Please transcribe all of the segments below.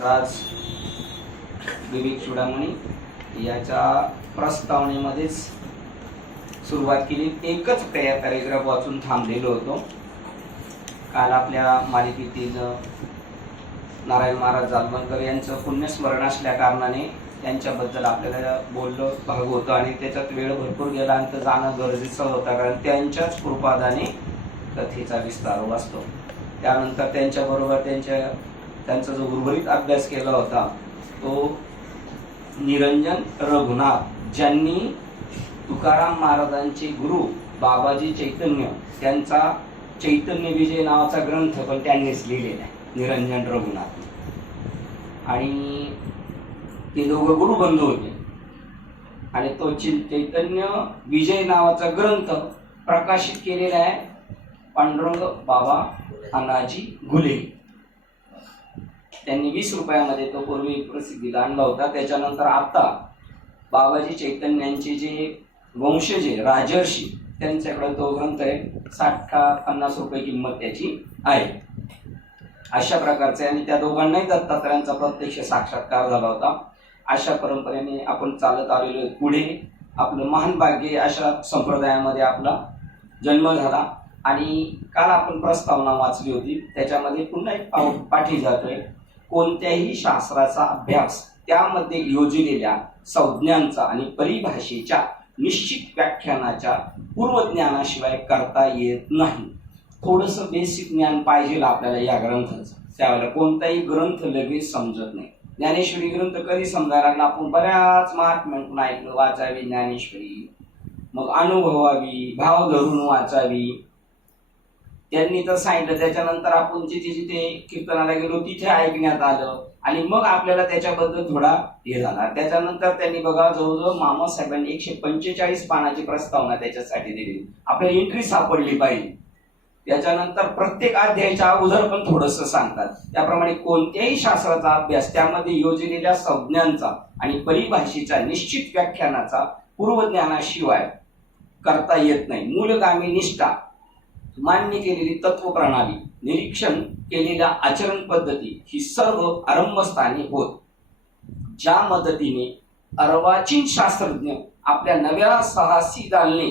राज विवेक चुडामणी याच्या प्रस्तावनेमध्येच सुरुवात केली। एकच पॅरेग्राफ वाचून थांबलेलो होतो। काल आपल्या मालिकेतील नारायण महाराज जालवणकर यांचं पुण्यस्मरण असल्या कारणाने त्यांच्याबद्दल आपल्याला बोललं भाग होतं आणि त्याच्यात वेळ भरपूर गेला आणि ते जाणं गरजेचं होतं, कारण त्यांच्याच कृपादाने कथेचा विस्तार वाचतो। त्यानंतर त्यांच्याबरोबर त्यांचा जो उर्वरित अभ्यास केला होता तो निरंजन रघुनाथ, ज्यांनी तुकाराम महाराजांचे गुरु बाबाजी चैतन्य त्यांचा चैतन्य विजय नावाचा ग्रंथ पण त्यांनीच लिहिलेला आहे, निरंजन रघुनाथ। आणि ते दोघं गुरुबंधू होते आणि तो चैतन्य विजय नावाचा ग्रंथ प्रकाशित केलेला आहे पांडुरंग बाबा अनाजी घुले। त्यांनी 20 रुपयामध्ये तो पूर्वी प्रसिद्धीला आणला होता। त्याच्यानंतर आता बाबाजी चैतन्यांचे जे वंशज राजर्षी त्यांच्याकडे तो ग्रंथ आहे, 60 का 50 रुपये किंमत त्याची आहे। अशा प्रकारचे आणि त्या दोघांनाही दत्तात्रयांचा प्रत्यक्ष साक्षात्कार झाला होता। अशा परंपरेने आपण चालत आलेलो पुढे आपलं महान भाग्य अशा संप्रदायामध्ये आपला जन्म झाला। आणि काल आपण प्रस्तावना वाचली होती, त्याच्यामध्ये पुन्हा एक पाठी जातोय, कोणत्याही शास्त्राचा अभ्यास त्यामध्ये योजलेल्या संज्ञांचा आणि परिभाषेच्या निश्चित व्याख्यानाच्या पूर्वज्ञानाशिवाय करता येत नाही। थोडंसं बेसिक ज्ञान पाहिजे आपल्याला या ग्रंथाचं, त्यावेळेला कोणताही ग्रंथ लगेच समजत नाही। ज्ञानेश्वरी ग्रंथ कधी समजायला लागला, आपण बऱ्याच महात्म्यांकडून ऐकलं, वाचावी ज्ञानेश्वरी, मग अनुभवावी, भाव धरून वाचावी, त्यांनी तर सांगितलं। त्याच्यानंतर आपण जिथे जिथे कीर्तनाला गेलो तिथे ऐकण्यात आलं आणि मग आपल्याला त्याच्याबद्दल थोडा हे झाला। त्याच्यानंतर त्यांनी बघा जवळजवळ मामासाहेबांनी 145 पानाची प्रस्तावना त्याच्यासाठी दिली, आपल्याला एंट्री सापडली पाहिजे। त्याच्यानंतर प्रत्येक अध्यायाच्या अगोदर पण थोडंसं सांगतात, त्याप्रमाणे कोणत्याही शास्त्राचा अभ्यास त्यामध्ये योजलेल्या संज्ञांचा आणि परिभाषेच्या निश्चित व्याख्यानाचा पूर्वज्ञानाशिवाय करता येत नाही। मूलगामी निष्ठा, मान्य केलेली तत्व प्रणाली, निरीक्षण केलेल्या आचरण पद्धती ही सर्व आरंभस्थानी होत, ज्या मदतीने अर्वाचीन शास्त्रज्ञ आपल्या नव्या साहसी दालने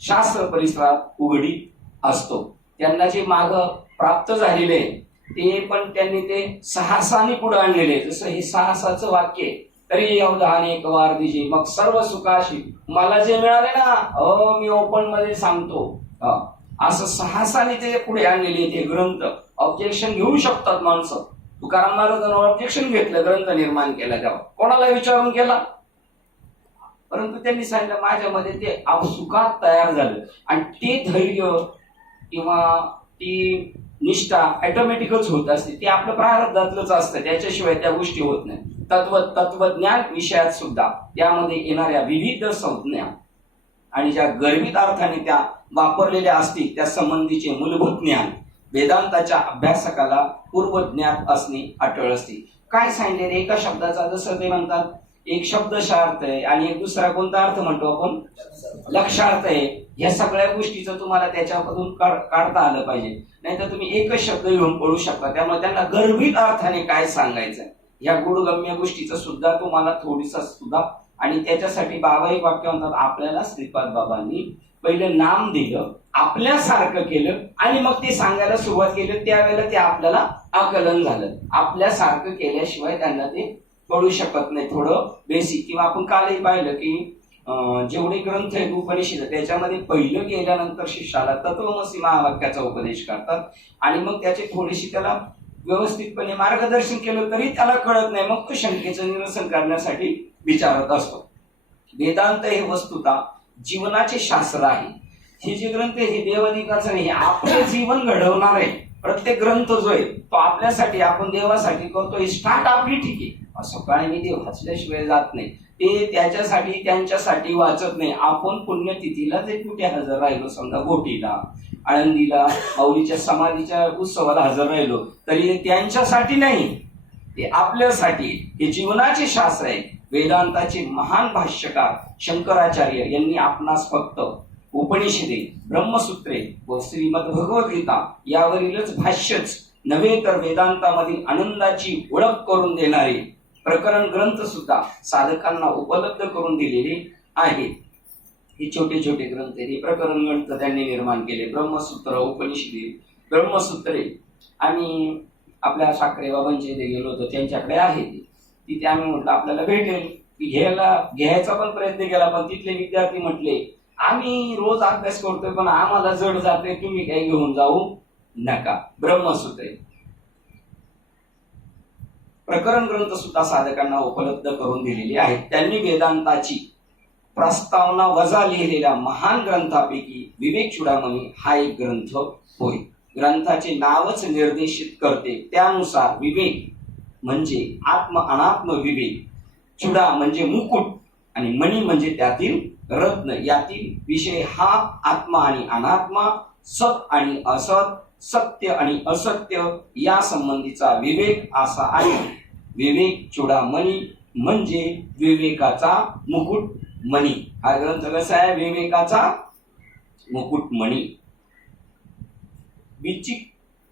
शास्त्र परिसरात उघडीत असतो। त्यांना जे माग प्राप्त झालेले ते पण त्यांनी ते साहसाने पुढे आणलेले। जसं हे साहसाचं वाक्य, तरी अवधान एक वार दिजे मग सर्व सुखाशी, मला जे मिळाले ना मी ओपन मध्ये सांगतो, असं साहसाने ते पुढे आणलेले ते ग्रंथ। ऑब्जेक्शन घेऊ शकतात माणसं, तुकाराम महाराजांना ऑब्जेक्शन घेतलं ग्रंथ निर्माण केला तेव्हा, कोणाला विचारून केला, परंतु त्यांनी सांगितलं माझ्यामध्ये ते आपसुकात तयार झालं। आणि ते धैर्य किंवा ती निष्ठा ऑटोमॅटिकच होत असते, ते आपलं प्रारब्धातलंच असतं, त्याच्याशिवाय त्या गोष्टी होत नाही। तत्वज्ञान विषयात सुद्धा त्यामध्ये येणाऱ्या विविध संज्ञा आणि ज्या गर्भित अर्थाने त्या वापरलेल्या असतील त्या संबंधीचे मूलभूत ज्ञान वेदांताच्या अभ्यासकाला पूर्वज्ञात असणे अटळ असते। काय सांगितले एका शब्दाचा, जसं ते म्हणतात एक शब्दशार्थ आहे आणि एक दुसरा कोणता अर्थ म्हणतो आपण, लक्षार्थ आहे। या सगळ्या गोष्टीचं तुम्हाला त्याच्यामधून काढता आलं पाहिजे, नाहीतर तुम्ही एकच शब्द घेऊन पळू शकता। त्यामुळे त्यांना गर्भित अर्थाने काय सांगायचं या गुढगम्य गोष्टीचं सुद्धा तुम्हाला थोडीसा सुद्धा, आणि त्याच्यासाठी बाबा एक वाक्य म्हणतात, आपल्याला श्रीपाद बाबांनी पहिलं नाम दिलं, आपल्यासारखं केलं आणि मग ते सांगायला सुरुवात केली, त्यावेळेला ते आपल्याला आकलन झालं। आपल्यासारखं केल्याशिवाय त्यांना ते कळू शकत नाही। थोडं बेसिक, किंवा आपण कालही पाहिलं की जेवढे ग्रंथ आहेत उपनिषद त्याच्यामध्ये पहिलं केल्यानंतर शिष्याला तत्वमसी महावाक्याचा उपदेश करतात आणि मग त्याचे थोडीशी त्याला व्यवस्थितपणे मार्गदर्शन केलं तरी त्याला कळत नाही, मग तो शंकेचं निरसन करण्यासाठी विचारत असतो। वेदांत हे वस्तुतः जीवनाचे शास्त्र आहे। हे जे ग्रंथ आहे हे देवाधिकाचं नाही, आपले जीवन घडवणार आहे। प्रत्येक ग्रंथ जो आहे तो आपल्यासाठी, आपण देवासाठी करतो, स्टार्ट आपली ठीक आहे। सकाळी मी ते वाचल्याशिवाय जात नाही, ते त्याच्यासाठी त्यांच्यासाठी वाचत नाही। आपण पुण्यतिथीला ते कुठे हजर राहिलो, समजा गोटीला, आळंदीला, माऊलीच्या समाधीच्या उत्सवाला हजर राहिलो, तरी त्यांच्यासाठी नाही, ते आपल्यासाठी। हे जीवनाचे शास्त्र आहे। वेदांताचे महान भाष्यकार शंकराचार्य यांनी आपणास फक्त उपनिषदे, ब्रह्मसूत्रे व श्रीमद भगवद्गीता यावरीलच भाष्यच नव्हे तर वेदांतामधील आनंदाची ओळख करून देणारे प्रकरण ग्रंथ सुद्धा साधकांना उपलब्ध करून दिलेले आहेत. हे छोटे छोटे ग्रंथ, हे प्रकरण ग्रंथ त्यांनी निर्माण केले. ब्रह्मसूत्र, उपनिषदे, ब्रह्मसूत्रे आम्ही आपल्या साखरे बाबांच्या इथे गेलो होतो, त्यांच्याकडे आहे तिथे आम्ही म्हटलं आपल्याला भेटेल, घ्यायचा पण प्रयत्न केला, पण तिथले विद्यार्थी म्हटले आम्ही रोज अभ्यास करतोय पण आम्हाला जड जाते, तुम्ही काही घेऊन जाऊ नका. ब्रह्मसूत्रे प्रकरण ग्रंथ सुद्धा साधकांना उपलब्ध करून दिलेली आहेत. त्यांनी वेदांताची प्रस्तावना वजा लिहिलेल्या महान ग्रंथापैकी विवेक चूडामणी हा एक ग्रंथ होय. ग्रंथाचे नावच निर्देशित करते, त्यानुसार विवेक म्हणजे आत्म अनात्म विवेक, चुडा म्हणजे मुकुट आणि मणी म्हणजे त्यातील रत्न. यातील विषय हा आत्मा आणि अनात्मा, सत आणि असत, सत्य आणि असत्य या संबंधीचा विवेक असा आहे. विवेक चूडामणी म्हणजे विवेकाचा मुकुट मणी. हा ग्रंथ कसा आहे? विवेकाचा मुकुट मणी.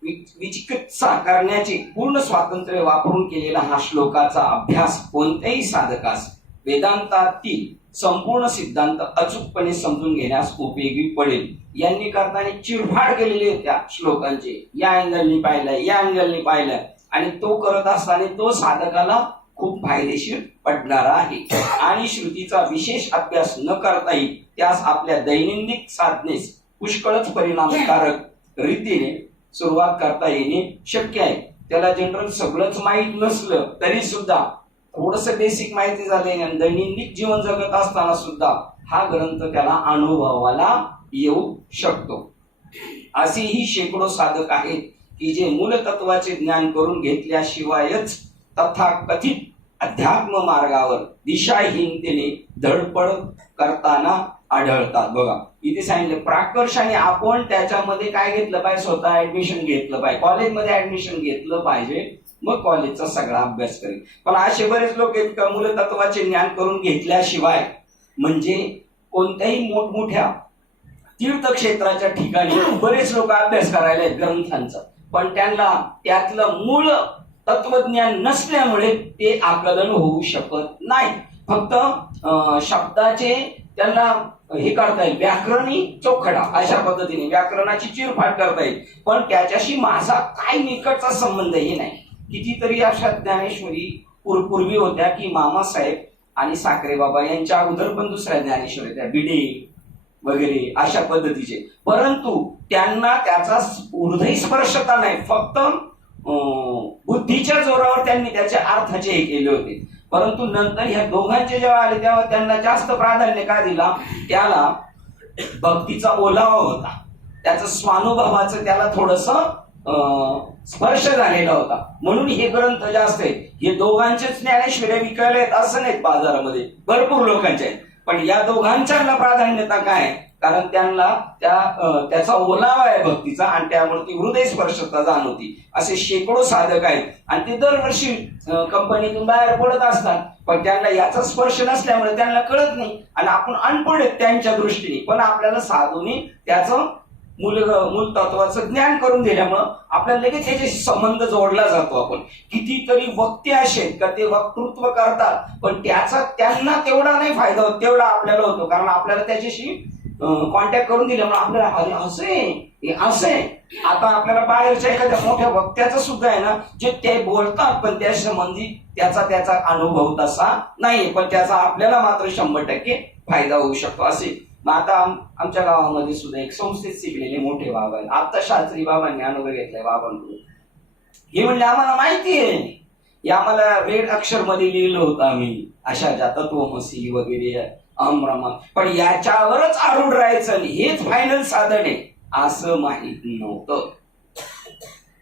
विचिकित्सा करण्याचे पूर्ण स्वातंत्र्य वापरून केलेला हा श्लोकाचा अभ्यास कोणत्याही साधकास वेदांतातील संपूर्ण सिद्धांत अचूकपणे समजून घेण्यास उपयोगी पडेल. यांनी करताना चिरफाड केलेली आहे त्या श्लोकांचे, या अँगलनी पाहिलं, या अँगलनी पाहिलं, आणि तो करत असताना तो साधकाला खूप फायदेशीर पडणार आहे. आणि श्रुतीचा विशेष अभ्यास न करताही त्यास आपल्या दैनंदिन साधनेस पुष्कळच परिणामकारक रीतीने सुरुवात करता येणे शक्य आहे. त्याला जनरल सगळंच माहीत नसलं तरी सुद्धा थोडस बेसिक माहिती झाली आणि दैनंदिन जीवन जगत असताना सुद्धा हा ग्रंथ त्याला अनुभवाला येऊ शकतो. असेही शेकडो साधक आहेत की जे मूलतत्वाचे ज्ञान करून घेतल्याशिवायच तथाकथित अध्यात्म मार्गावर दिशाहीनतेने धडपड करताना आढळतात. बघा इथे सांगितलं प्राकर्षाने आपण त्याच्यामध्ये काय घेतलं पाहिजे, स्वतः ऍडमिशन घेतलं पाहिजे, कॉलेजमध्ये ऍडमिशन घेतलं पाहिजे, मग कॉलेजचा सगळा अभ्यास करेल. पण असे बरेच लोक आहेत का मूलतत्वाचे ज्ञान करून घेतल्याशिवाय म्हणजे कोणत्याही मोठमोठ्या तीर्थक्षेत्राच्या ठिकाणी बरेच लोक अभ्यास करायला आहेत ग्रंथांचा, पण त्यांना त्यातलं मूळ तत्वज्ञान नसल्यामुळे ते आकलन होऊ शकत नाही. फक्त शब्दाचे त्यांना हे करता येईल, व्याकरणी चोखडा अशा पद्धतीने व्याकरणाची चिरफाड करता येईल, पण त्याच्याशी माझा काय निकटचा संबंध हे नाही. कितीतरी अशा ज्ञानेश्वरी पूर्वी होत्या की मामासाहेब आणि साखरे बाबा यांच्या अगोदर पण दुसऱ्या ज्ञानेश्वरी त्या बिडे वगैरे अशा पद्धतीचे, परंतु त्यांना त्याचा हृदय स्पर्शता नाही, फक्त बुद्धीच्या जोरावर त्यांनी त्याच्या अर्थाचे हे केले होते. परंतु नंतर ह्या दोघांचे जेव्हा आले तेव्हा त्यांना जास्त प्राधान्य काय दिला, त्याला भक्तीचा ओलावा होता, त्याचं स्वानुभवाचं त्याला थोडस स्पर्श झालेला होता, म्हणून हे ग्रंथ जास्त आहेत. हे दोघांचेच ज्ञानेश्वरी विकायला आहेत असं नाहीत, बाजारामध्ये भरपूर लोकांचे आहेत, पण या दोघांच्या प्राधान्यता काय, कारण त्यांना त्याचा ओलावा आहे भक्तीचा आणि त्यामुळे ती हृदय स्पर्शता जाणवती. असे शेकडो साधक आहेत आणि ते दरवर्षी कंपनीतून बाहेर पडत असतात, पण त्यांना याचा स्पर्श नसल्यामुळे त्यांना कळत नाही आणि आपण अनपढ आहेत त्यांच्या दृष्टीने, पण आपल्याला साधूने त्याचं मूल तत्वाचं ज्ञान करून दिल्यामुळं आपल्याला लगेच त्याच्याशी संबंध जोडला जातो. आपण कितीतरी वक्ते असे का ते वक्तृत्व करतात, पण त्याचा त्यांना तेवढा नाही फायदा होत तेवढा आपल्याला होतो, कारण आपल्याला त्याच्याशी कॉन्टॅक्ट करून दिल्यामुळे आपल्याला असे आता आपल्याला बाहेरच्या एखाद्या मोठ्या वक्त्याचं सुद्धा आहे ना, जे ते बोलतात पण त्या संबंधी त्याचा अनुभव तसा नाही, पण त्याचा आपल्याला मात्र 100% फायदा होऊ शकतो. असे आता आमच्या गावामध्ये सुद्धा एक संस्थेत शिकलेले मोठे बाबा आहेत, आता शास्त्री बाबांनी अनुभव घेतलाय बाबांकडून. हे म्हणले आम्हाला माहिती आहे, हे आम्हाला रेड अक्षर मध्ये लिहिलं होतं आम्ही अशा ज्या तत्वमसी वगैरे अमरमा, पण याच्यावरच आरूढ राहायचं हेच फायनल साधन आहे असं माहित नव्हतं.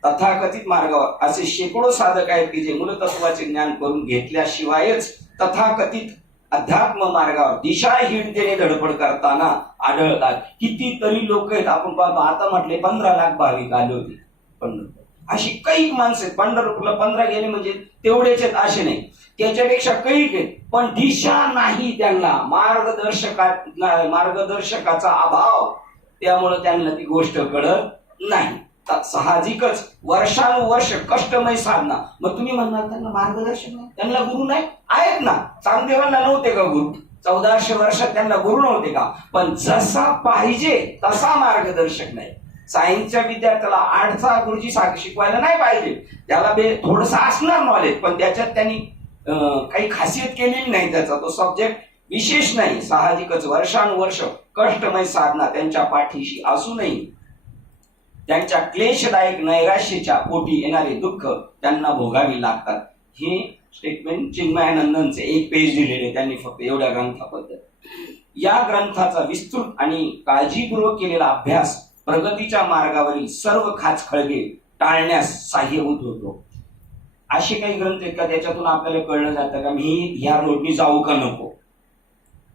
तथाकथित मार्गावर असे शेकडो साधक आहेत की जे मूलतत्वाचे ज्ञान करून घेतल्याशिवायच तथाकथित अध्यात्म मार्गावर दिशाहीनतेने धडपड करताना आढळतात. कितीतरी लोक आहेत, आपण पाहतो आता म्हटले 15 लाख भाविक आले होते पंढरपूर, अशी काही माणसं आहेत पंढरपूरला 15 गेले म्हणजे तेवढेच आहेत असे नाही, त्याच्यापेक्षा काही आहेत, पण दिशा नाही त्यांना, मार्गदर्शकाचा अभाव, त्यामुळे त्यांना ती गोष्ट कळत नाही. साहजिकच वर्षानुवर्ष कष्टमय साधना. मग तुम्ही म्हणणार त्यांना मार्गदर्शन नाही, त्यांना गुरु नाही? आहेत ना. चांगदेवांना नव्हते का गुरु? 1400 वर्षात त्यांना गुरु नव्हते का? पण जसा पाहिजे तसा मार्गदर्शक नाही. सायन्सच्या विद्यार्थ्याला आर्टचा गुरुजी शिकवायला नाही पाहिजे, त्याला थोडस असणार नॉलेज, पण त्याच्यात त्यांनी काही खासियत केलेली नाही, त्याचा तो सब्जेक्ट विशेष नाही. साहजिकच वर्षानुवर्ष कष्टमय साधना त्यांच्या पाठीशी असूनही त्यांच्या क्लेशदायक नैराश्याच्या पोटी येणारे दुःख त्यांना भोगावी लागतात. हे स्टेटमेंट चिन्मयानंदांचे 1 पेज दिलेले त्यांनी फक्त एवढ्या ग्रंथाबद्दल. या ग्रंथाचा विस्तृत आणि काळजीपूर्वक केलेला अभ्यास प्रगतीच्या मार्गावरील सर्व खाचखळगे टाळण्यास सहाय्यभूत होतो. असे काही ग्रंथ आहेत का त्याच्यातून आपल्याला कळलं जातं का मी ह्या रोडनी जाऊ का नको,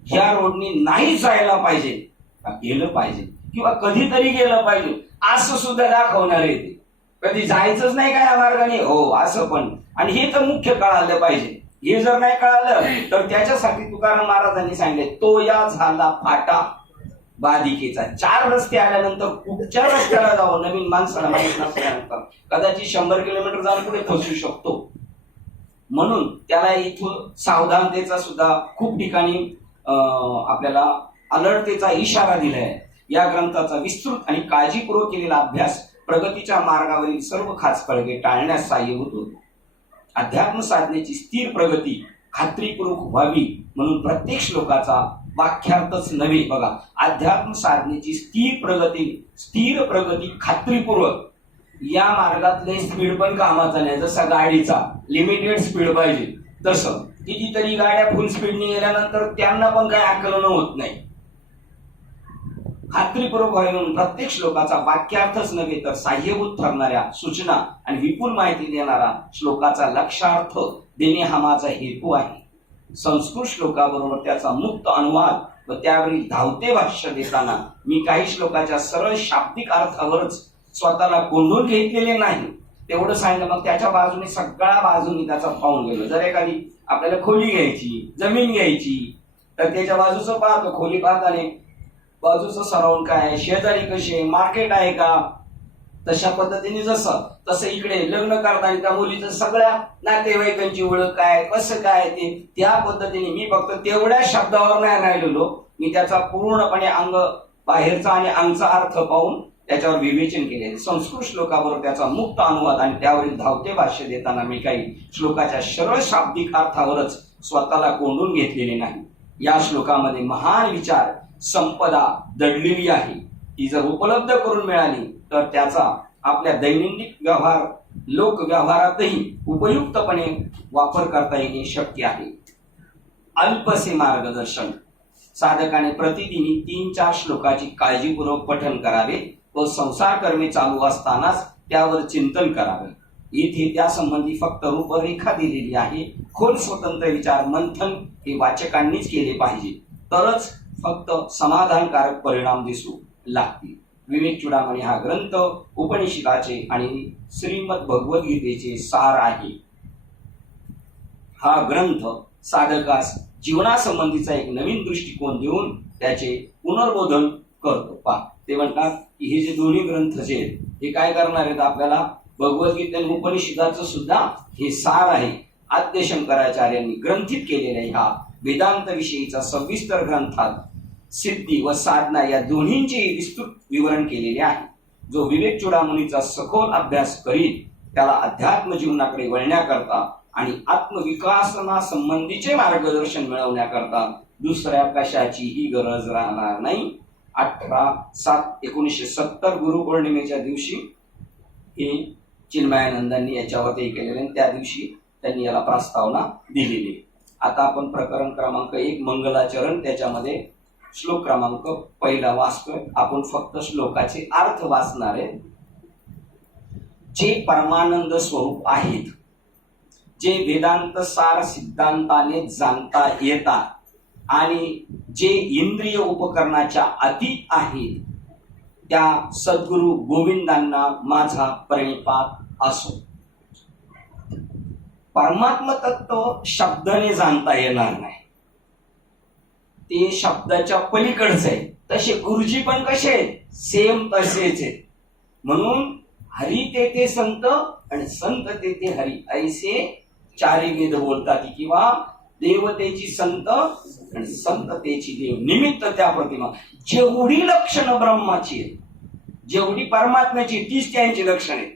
ह्या रोडनी नाही जायला पाहिजे का गेलं पाहिजे, किंवा कधीतरी गेलं पाहिजे असं सुद्धा दाखवणार आहे. कधी जायचंच नाही का या मार्गाने, हो असं पण. आणि हे तर मुख्य कळालं पाहिजे. हे जर नाही कळालं तर त्याच्यासाठी तुकाराम महाराजांनी सांगितले, तो या झाला फाटा बाधिकेचा. 4 रस्ते आल्यानंतर कुठच्या रस्त्याला जावं नवीन माणसाला माहित नसल्यानंतर कदाचित 100 किलोमीटर जाऊन पुढे फसू शकतो. म्हणून त्याला इथून सावधानतेचा सुद्धा खूप ठिकाणी आपल्याला अलर्टतेचा इशारा दिलाय. या ग्रंथाचा विस्तृत आणि काळजीपूर्वक केलेला अभ्यास प्रगतीच्या मार्गावरील सर्व खाचखळगे टाळण्यास सहाय्यभूत होतो. अध्यात्म साधनेची स्थिर प्रगती खात्रीपूर्वक व्हावी म्हणून प्रत्येक श्लोकाचा वाक्यार्थच नव्हे. बघा, अध्यात्म साधनेची स्थिर प्रगती खात्रीपूर्वक. या मार्गातले स्पीड पण कामाचा नाही. जसा गाडीचा लिमिटेड स्पीड पाहिजे तसं कितीतरी गाड्या फुल स्पीडने गेल्यानंतर त्यांना पण काही आकलन होत नाही. खात्रीपूर्वक व्हावी म्हणून प्रत्येक श्लोकाचा वाक्यार्थच नव्हे तर सहाय्यभूत ठरणाऱ्या सूचना आणि विपुल माहिती देणारा श्लोकाचा लक्षार्थ देणे हा माझा हेतू आहे. संस्कृत श्लोकाबरोबर त्याचा मुक्त अनुवाद व त्यावरील धावते भाष्य देताना मी काही श्लोकाच्या सरळ शाब्दिक अर्थावरच स्वतःला कोंडून घेतलेले नाही. तेवढं सांगितलं. मग त्याच्या बाजूने सगळ्या बाजूनी त्याचा पाहून गेलो. जर एखादी आपल्याला खोली घ्यायची, जमीन घ्यायची, तर त्याच्या बाजूचं पाहतो. खोली पाहताने बाजूचं सराउंड काय आहे, शेजारी कसे, मार्केट आहे का, तशा पद्धतीने तसं इकडे लग्न करताना त्या मुलीचं सगळ्या नातेवाईकांची ओळख काय, कसं काय ते त्या पद्धतीने मी फक्त तेवढ्या शब्दावर नाही राहिलेलो. मी त्याचा पूर्णपणे अंग बाहेरचा आणि अंगचा अर्थ पाहून त्याच्यावर विवेचन केले. संस्कृत श्लोकाबरोबर त्याचा मुक्त अनुवाद आणि त्यावरील धावते भाष्य देताना मी काही श्लोकाच्या सरळ शाब्दिक अर्थावरच स्वतःला कोंडून घेतलेले नाही. या श्लोकामध्ये महान विचार संपदा दडलेली आहे. ती जर उपलब्ध करून मिळाली तर त्याचा आपल्या दैनंदिन लोक व्यवहारातही उपयुक्तपणे वापर करता येणे शक्य आहे. अल्पसे मार्गदर्शन. साधकाने प्रतिदिनी 3-4 श्लोकाची काळजीपूर्वक पठन करावे व संसार कर्मे चालू असतानाच त्यावर चिंतन करावे. येथे त्यासंबंधी फक्त रूपरेखा दिलेली आहे. खोल स्वतंत्र विचार मंथन हे वाचकांनीच केले पाहिजे, तरच फक्त समाधानकारक परिणाम दिसू लागतील. विवेक चूडामणी हा ग्रंथ उपनिषदाचे आणि श्रीमद भगवद्गीतेचे सार आहे. हा ग्रंथ साधकास जीवनासंबंधीचा एक नवीन दृष्टिकोन देऊन त्याचे पुनर्बोधन करतो. ते म्हणतात की हे जे दोन्ही ग्रंथ जे आहेत हे काय करणार आहेत, आपल्याला भगवद्गीता आणि उपनिषदाचं सुद्धा हे सार आहे. आद्य शंकराचार्यांनी ग्रंथित केलेल्या ह्या वेदांत विषयीचा सविस्तर ग्रंथात सिद्धी व साधना या दोन्हींचे विस्तृत विवरण केलेले आहे. जो विवेक चूडामणीचा सखोल अभ्यास करीत त्याला अध्यात्म जीवनाकडे वळण्याकरता आणि आत्मविकासना संबंधीचे मार्गदर्शन मिळवण्याकरता दुसऱ्या कशाचीही गरज राहणार नाही. 18/7/1970 गुरुपौर्णिमेच्या दिवशी हे चिन्मयानंदांनी याच्यावरती केलेले, त्या दिवशी त्यांनी याला प्रस्तावना दिलेली. आता आपण प्रकरण क्रमांक 1 मंगलाचरण, त्याच्यामध्ये श्लोक क्रमांक 1 वाचतोय. आपण फक्त श्लोकाचे अर्थ वाचणार आहे. जे परमानंद स्वरूप आहेत, जे वेदांत सार सिद्धांताने जाणता येतात आणि जे इंद्रिय उपकरणाच्या अतीत आहेत, त्या सद्गुरु गोविंदांना माझा प्रणिपात असो. परमात्म तत्व शब्दाने जाणता येणार नाही, ते शब्दाच्या पलीकडचे आहे. तसे गुरुजी पण कसे आहेत, सेम तसेच आहेत. म्हणून हरी ते संत आणि संत ते हरी, ऐसे चारी वेद बोलतात. किंवा देवतेची संत आणि संततेची देव. निमित्त त्या प्रतिमा. जेवढी लक्षणं ब्रह्माची आहेत, जेवढी परमात्म्याची, तीच त्यांची लक्षण आहेत.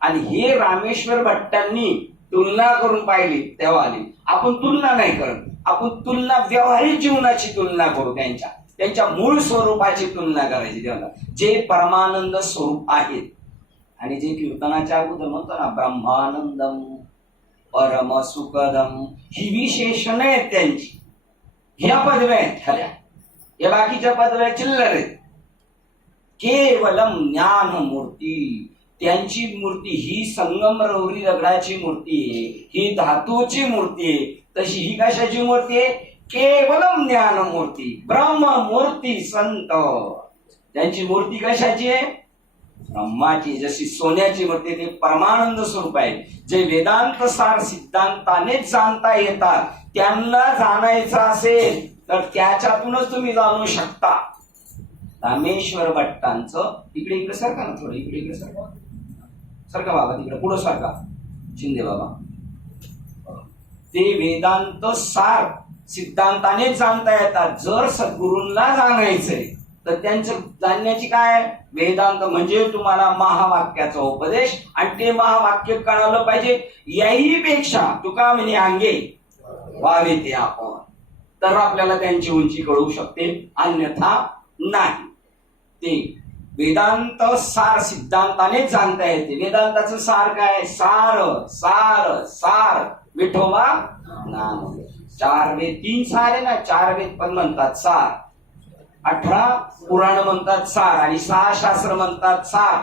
आणि हे रामेश्वर भट्टांनी तुलना करून पाहिली तेव्हा आली. आपण तुलना नाही करत, आपण तुलना व्यावहारिक जीवनाची तुलना करू, त्यांच्या मूळ स्वरूपाची तुलना करायची. तेव्हा जे परमानंद स्वरूप आहेत. आणि जे कीर्तनाच्या अगोदर म्हणतो ना, ब्रह्मानंदम परम सुखदम, ही विशेषण आहेत त्यांची. ह्या पदव्या आहेत खऱ्या, या बाकीच्या पदव्या चिल्लर आहेत. केवलम ज्ञान मूर्ती, त्यांची मूर्ती ही संगमरवरी दगडाची मूर्ती आहे, ही धातूची मूर्ती आहे. तशी ही कशाची मूर्ती आहे? केवलम ज्ञान मूर्ती, ब्रह्म मूर्ती संत. त्यांची मूर्ती कशाची आहे? ब्रह्माची. जशी सोन्याची मूर्ती ते परमानंद स्वरूप आहे. जे वेदांत सार सिद्धांतानेच जाणता येतात, त्यांना जाणायचं असेल तर त्याच्यातूनच तुम्ही जाणू शकता. रामेश्वर भट्टांचं इकडे सारखा ना, थोडं इकडे सारखा बाबा, तिकडे पुढं सारखा शिंदे बाबा. ते वेदांत सार सिद्धांताने जाणता येतात. जर सद्गुरूंना जाणायचंय तर त्यांचं जाणण्याची काय? वेदांत म्हणजे तुम्हाला महावाक्याचा उपदेश, आणि ते महावाक्य कळालं पाहिजे. याही पेक्षा तुका म्हणे अंगे व्हावे ते आपण, तर आपल्याला त्यांची उंची कळू शकते, अन्यथा नाही. ते वेदांत सार सिद्धांताने जाणता येते. वेदांताचं सार काय? सार सार सार विठोबा नाम. 4 वेद 3 सार आहे ना, 4 वेद पण म्हणतात सार, 18 पुराण म्हणतात सार, आणि 6 शास्त्र म्हणतात सार.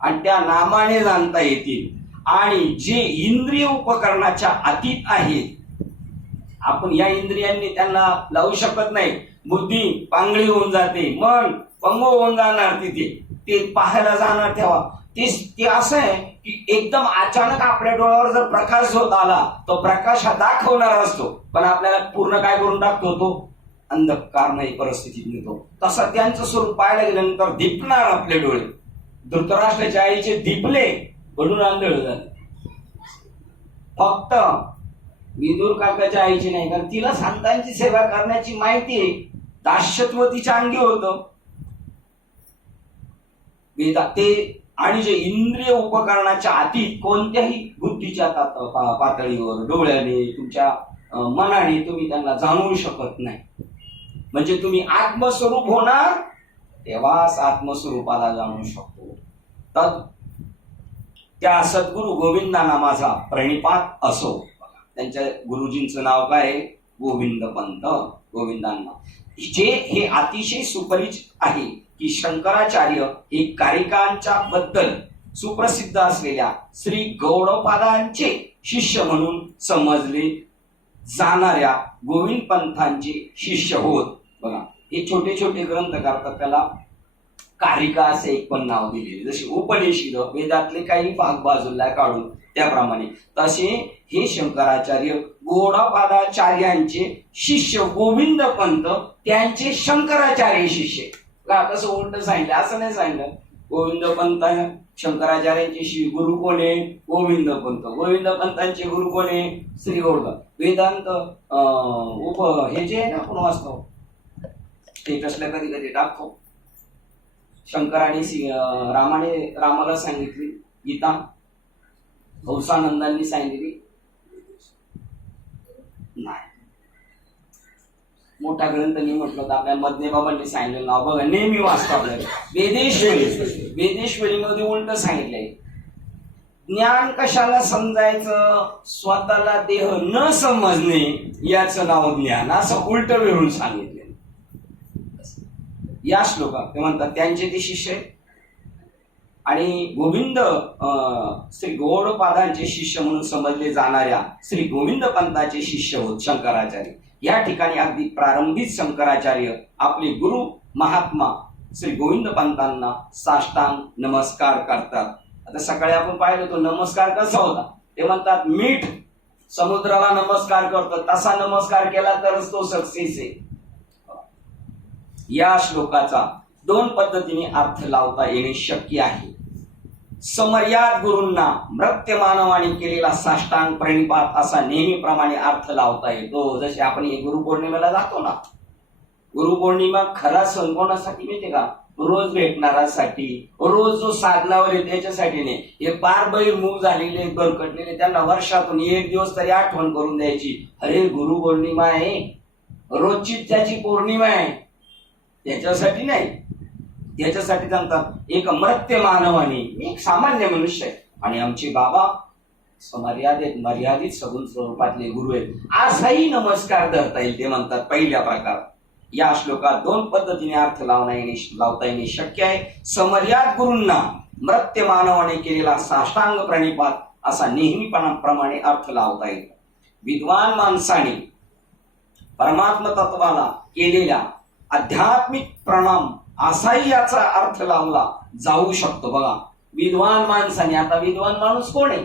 आणि त्या नामाने जाणता येतील. आणि जे इंद्रिय उपकरणाच्या अतीत आहेत, आपण या इंद्रियांनी त्यांना लावू शकत नाही. बुद्धी पांगळी होऊन जाते, मन पंगू होऊन जाणार तिथे, ते पाहायला जाणार. तेव्हा ते असं आहे की एकदम अचानक आपल्या डोळ्यावर जर प्रकाश होत आला, तो प्रकाश हा दाखवणार असतो, पण आपल्याला पूर्ण काय करून टाकतो? तो अंधकारमय परिस्थितीत नेतो. तसं त्यांचं स्वरूप पाहायला गेल्यानंतर दिपणार आपले डोळे. धृतराष्ट्राच्या आईचे दिपले, म्हणून आंधळ झाले. फक्त विदुर काकाच्या आईची नाही, कारण तिला संतांची सेवा करण्याची माहिती आहे. दास्यत्व तिच्या अंगी होतं. ते आणि जे इंद्रिय उपकरणाच्या अतीत कोणत्याही बुद्धीच्या पातळीवर, डोळ्याने, तुमच्या मनाने तुम्ही त्यांना जाणवू शकत नाही. म्हणजे तुम्ही आत्मस्वरूप होणार तेव्हाच आत्मस्वरूपाला जाणू शकतो. तर त्या सद्गुरु गोविंदांना माझा प्रणिपात असो. त्यांच्या गुरुजींचं नाव काय आहे? गोविंद पंत. गोविंदांना जे हे अतिशय सुपरिचित आहे की शंकराचार्य हे कारिकांच्या बद्दल सुप्रसिद्ध असलेल्या श्री गौडपादांचे शिष्य म्हणून समजले जाणाऱ्या गोविंद पंथांचे शिष्य होत. बघा, हे छोटे छोटे ग्रंथ करतात, त्याला कारिका असे एक पण नाव दिलेले. जसे उपनिषद वेदातले काही भाग बाजूला काढून त्याप्रमाणे, तसे हे शंकराचार्य गौडपादाचार्यांचे शिष्य गोविंद पंत त्यांचे शंकराचार्य शिष्य. कसं उलट सांगितलं? असं नाही सांगितलं. गोविंद पंत शंकराचार्यांचे गुरु कोणे? गोविंद पंत. गोविंद पंतांचे गुरु कोणे? श्री गौड. वेदांत हे जे आहे ना, आपण वाचतो ते कसल्या कधी कधी टाकतो. शंकराने रामाला सांगितली गीता, हंसानंदांनी सांगितली नाही. मोठा ग्रंथ मी म्हटलं तर आपल्या मधने बाबांनी सांगितलेलं नाव बघा, नेहमी वाचतो आपल्याला. वेदेश्वरी मध्ये उलट सांगितलंय. ज्ञान कशाला समजायचं? स्वतःला देह न समजणे याचं नाव ज्ञान, असं उलट वेळून सांगितलं. या श्लोकात ते म्हणतात त्यांचे ते शिष्य आहेत. आणि गोविंद श्री गौडपादांचे शिष्य म्हणून समजले जाणाऱ्या श्री गोविंद पंताचे शिष्य होत शंकराचार्य. या ठिकाणी अगदी प्रारंभीत शंकराचार्य आपले गुरु महात्मा श्री गोविंद पंतांना साष्टांग नमस्कार करतात. आता सकाळी आपण पाहिलं तो नमस्कार कसा होता? ते म्हणतात मीठ समुद्राला नमस्कार करतो, तसा नमस्कार केला तरच तो सक्सेस आहे. या श्लोकाचा 2 पद्धतीने अर्थ लावता येणे शक्य आहे. समर्याद गुरूंना मृत्य मानवाने केलेला साष्टांग प्रणिपात असा नेहमीप्रमाणे अर्थ लावता येतो. जसे आपण हे गुरुपौर्णिमेला जातो ना, गुरुपौर्णिमा खरा सण कोणासाठी माहितीये का? रोज भेटणाऱ्यासाठी, रोज जो साधनावर आहे त्याच्यासाठी नाही. हे पार बहिर्मुख झालेले बरकटलेले त्यांना वर्षातून एक दिवस तरी आठवण करून द्यायची, अरे गुरुपौर्णिमा आहे, रोजची त्याची पौर्णिमा आहे. त्याच्यासाठी नाही, त्याच्यासाठी सांगतात एक मृत्य मानवाने, एक सामान्य मनुष्य आहे आणि आमचे बाबा मर्यादित सगुण स्वरूपातले गुरु आहेत, असाही नमस्कार धरता येईल. ते म्हणतात पहिल्या प्रकार या श्लोकात दोन पद्धतीने अर्थ लावता येणे शक्य आहे. समर्याद गुरूंना मृत्य मानवाने केलेला साष्टांग प्रणिपात असा नेहमीपणाप्रमाणे अर्थ लावता येईल. विद्वान माणसाने परमात्म तत्वाला केलेल्या आध्यात्मिक प्रणाम असाही याचा अर्थ लावला जाऊ शकतो. बघा, विद्वान माणसाने, आता विद्वान माणूस कोण आहे?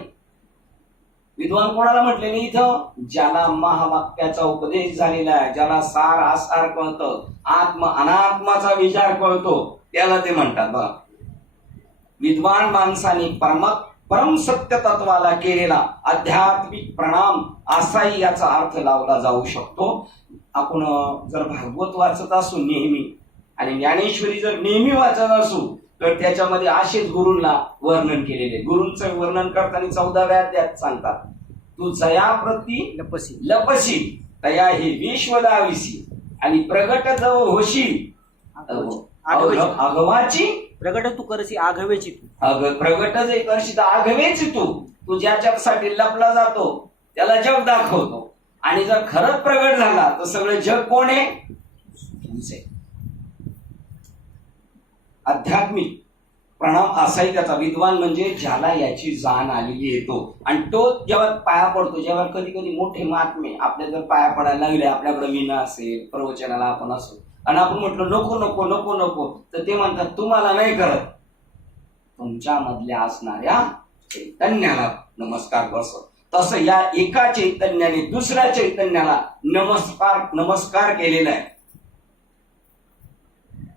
विद्वान कोणाला म्हटले नाही इथं? ज्याला महावाक्याचा उपदेश झालेला आहे, ज्याला सार आसार कळतं, आत्म अनात्माचा विचार कळतो, त्याला ते म्हणतात. बघा, विद्वान माणसाने परम सत्य तत्वाला केलेला आध्यात्मिक प्रणाम असाही याचा अर्थ लावला जाऊ शकतो. आपण जर भागवत वाचत असू नेहमी आणि ज्ञानेश्वरी जर नेहमी वाचत असू तर त्याच्यामध्ये असेच गुरूंना वर्णन केलेले. गुरूंचं वर्णन करताना 14व्या अध्यायात सांगतात, तू जया प्रती लपसी तया हे विश्व दाविसी आणि प्रगट जव होशी आघवाची प्रगट तू करशी आघवेची तू. प्रगट जे करशी तर आघवेची तू ज्याच्यासाठी लपला जातो त्याला जग दाखवतो. आणि जर खरंच प्रगट झाला तर सगळं जग कोण आहे? तूच आहे. आध्यात्मिक प्रणाम असाही त्याचा. विद्वान म्हणजे ज्याला याची जाण आलेली येतो आणि तो जेव्हा पाया पडतो, जेव्हा कधी कधी मोठे महात्मे आपल्या जर पाया पडायला लागले, आपल्याकडे मीना असेल, प्रवचनाला आपण असो आणि आपण म्हटलं नको नको नको नको, तर ते म्हणतात तुम्हाला नाही करत, तुमच्या मधल्या असणाऱ्या चैतन्याला नमस्कार करतो. तसं या एका चैतन्याने दुसऱ्या चैतन्याला नमस्कार केलेला आहे.